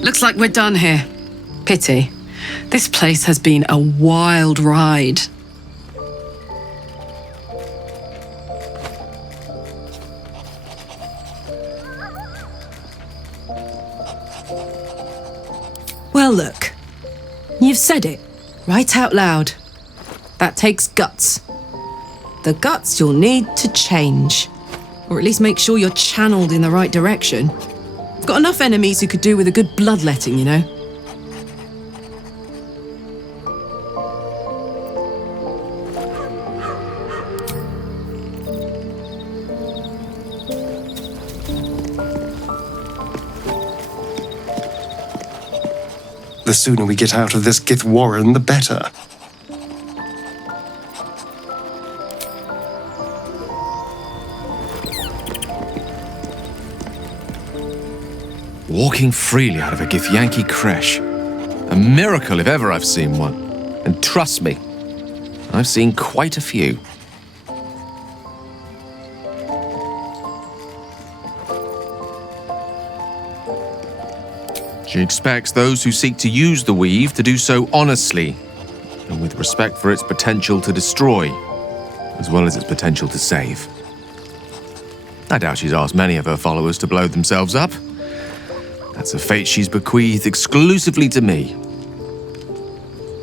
Looks like we're done here. Pity. This place has been a wild ride. Well, look. You've said it, right out loud. That takes guts. The guts you'll need to change. Or at least make sure you're channeled in the right direction. I've got enough enemies who could do with a good bloodletting, you know? The sooner we get out of this Gith Warren, the better. Walking freely out of a Githyanki creche. A miracle if ever I've seen one. And trust me, I've seen quite a few. She expects those who seek to use the weave to do so honestly, and with respect for its potential to destroy, as well as its potential to save. I doubt she's asked many of her followers to blow themselves up. That's a fate she's bequeathed exclusively to me.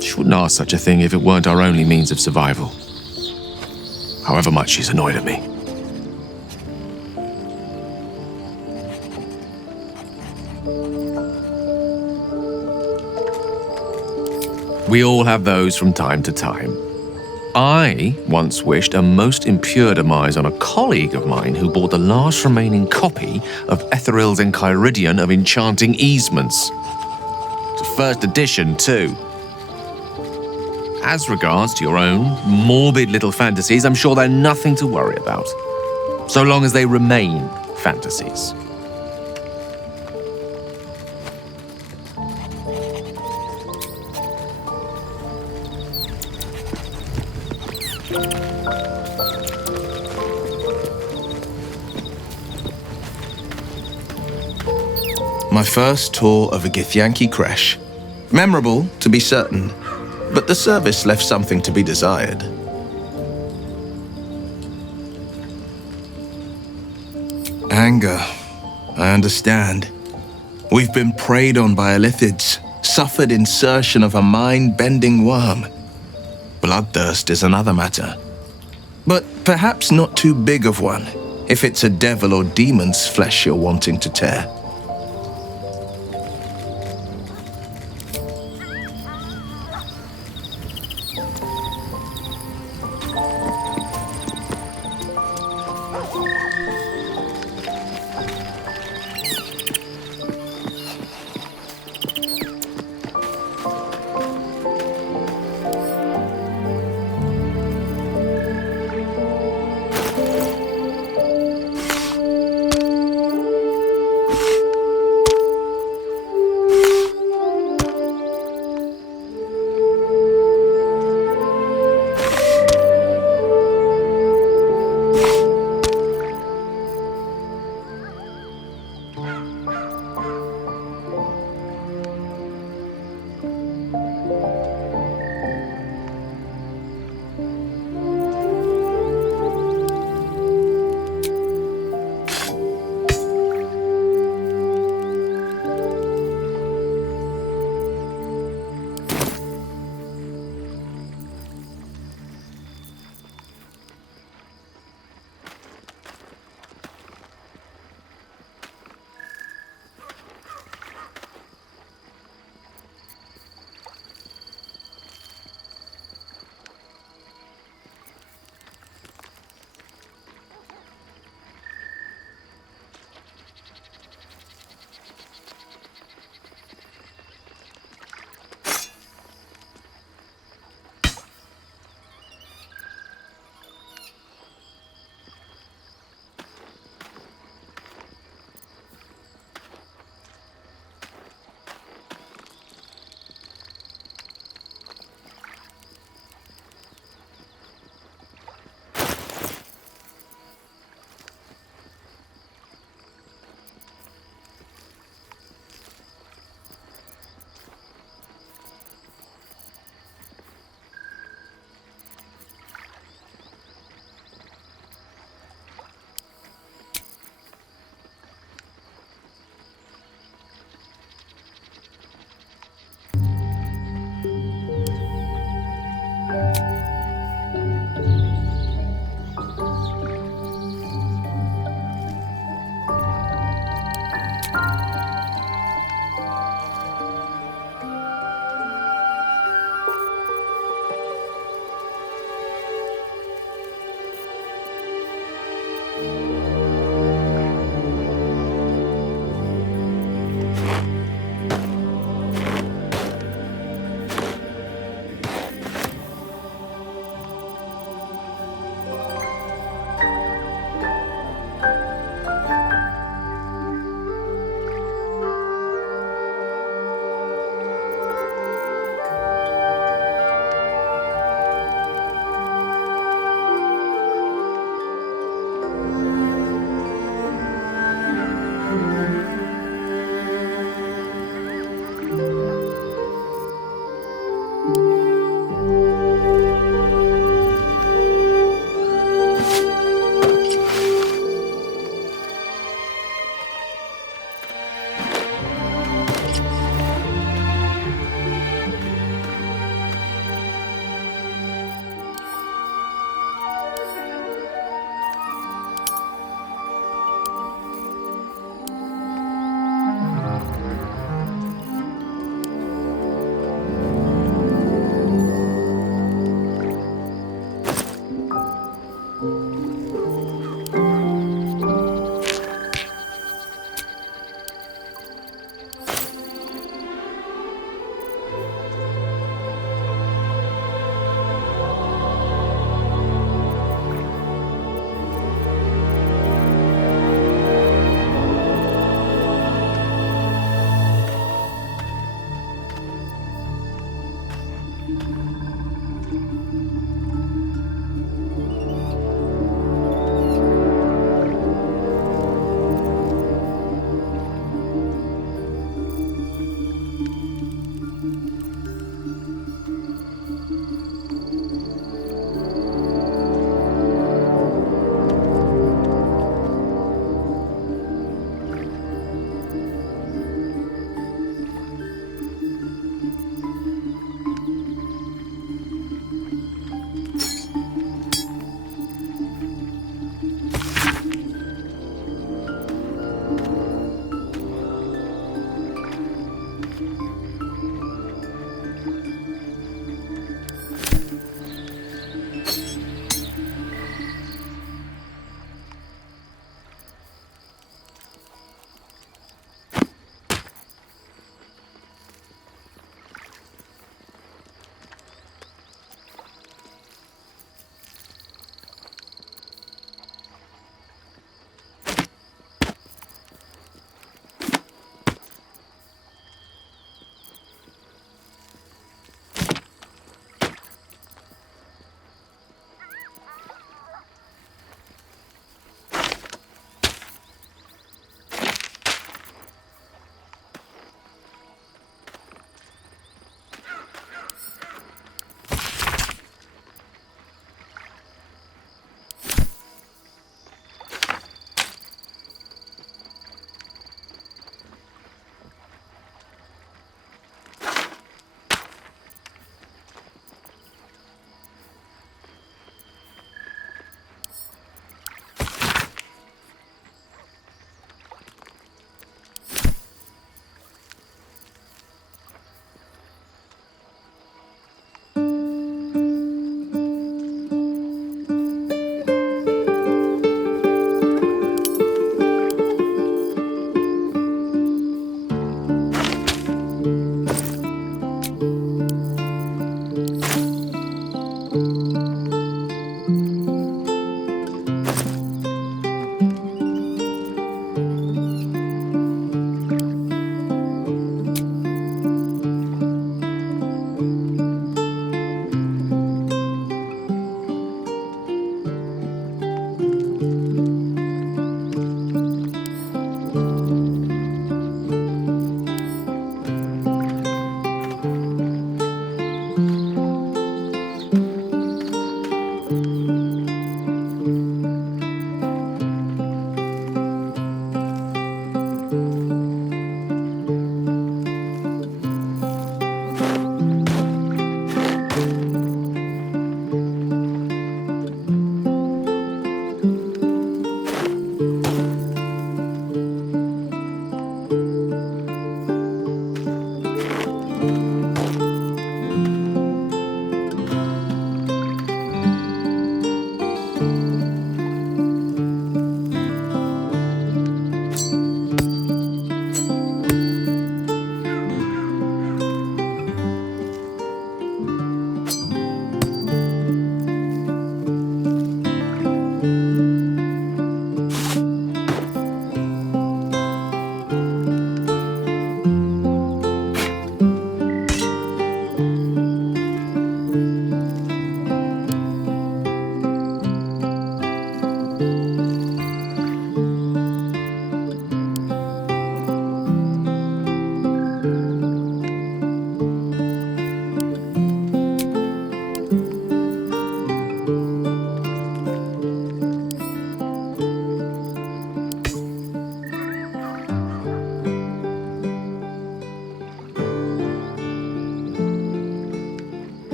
She wouldn't ask such a thing if it weren't our only means of survival. However much she's annoyed at me. We all have those from time to time. I once wished a most impure demise on a colleague of mine who bought the last remaining copy of Etheril's Enchiridion of Enchanting Easements. It's a first edition, too. As regards to your own morbid little fantasies, I'm sure they're nothing to worry about, so long as they remain fantasies. My first tour of a Githyanki creche. Memorable, to be certain, but the service left something to be desired. Anger. I understand. We've been preyed on by Illithids, suffered insertion of a mind-bending worm. Bloodthirst is another matter. But perhaps not too big of one, if it's a devil or demon's flesh you're wanting to tear.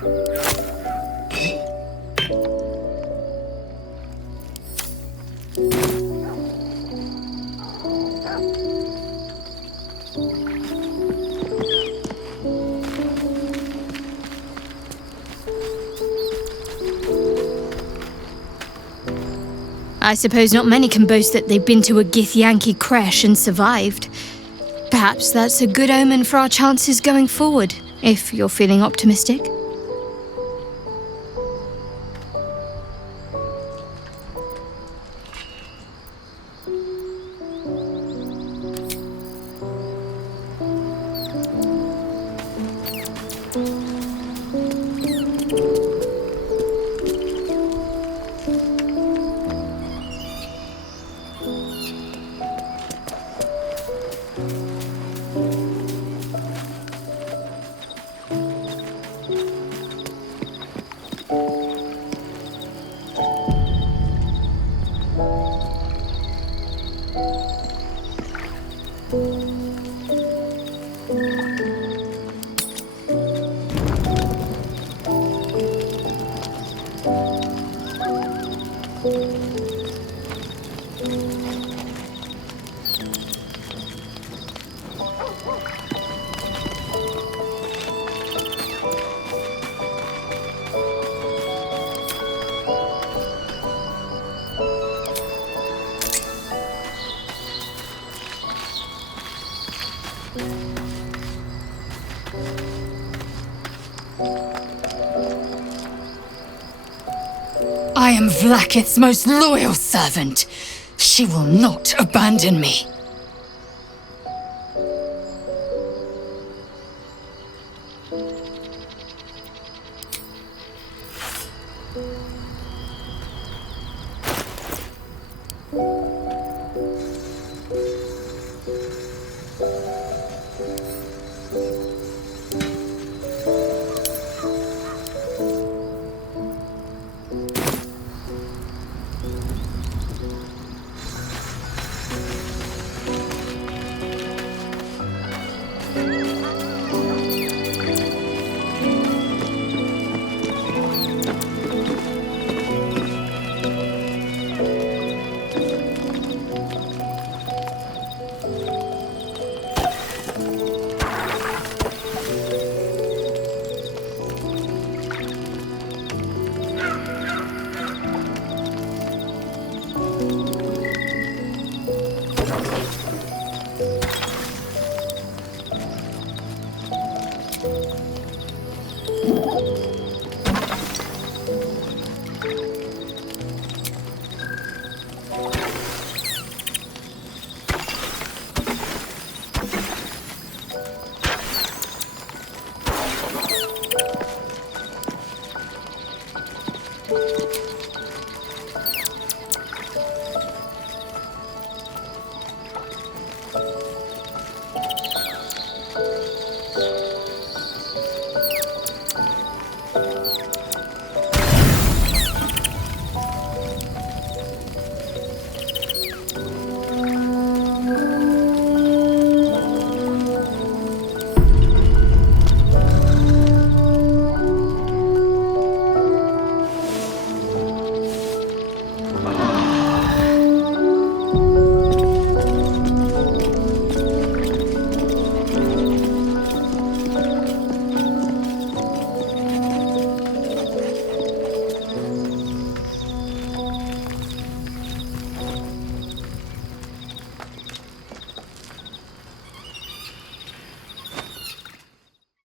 I suppose not many can boast that they've been to a Githyanki creche and survived. Perhaps that's a good omen for our chances going forward, if you're feeling optimistic. I am Vlaakith's most loyal servant. She will not abandon me.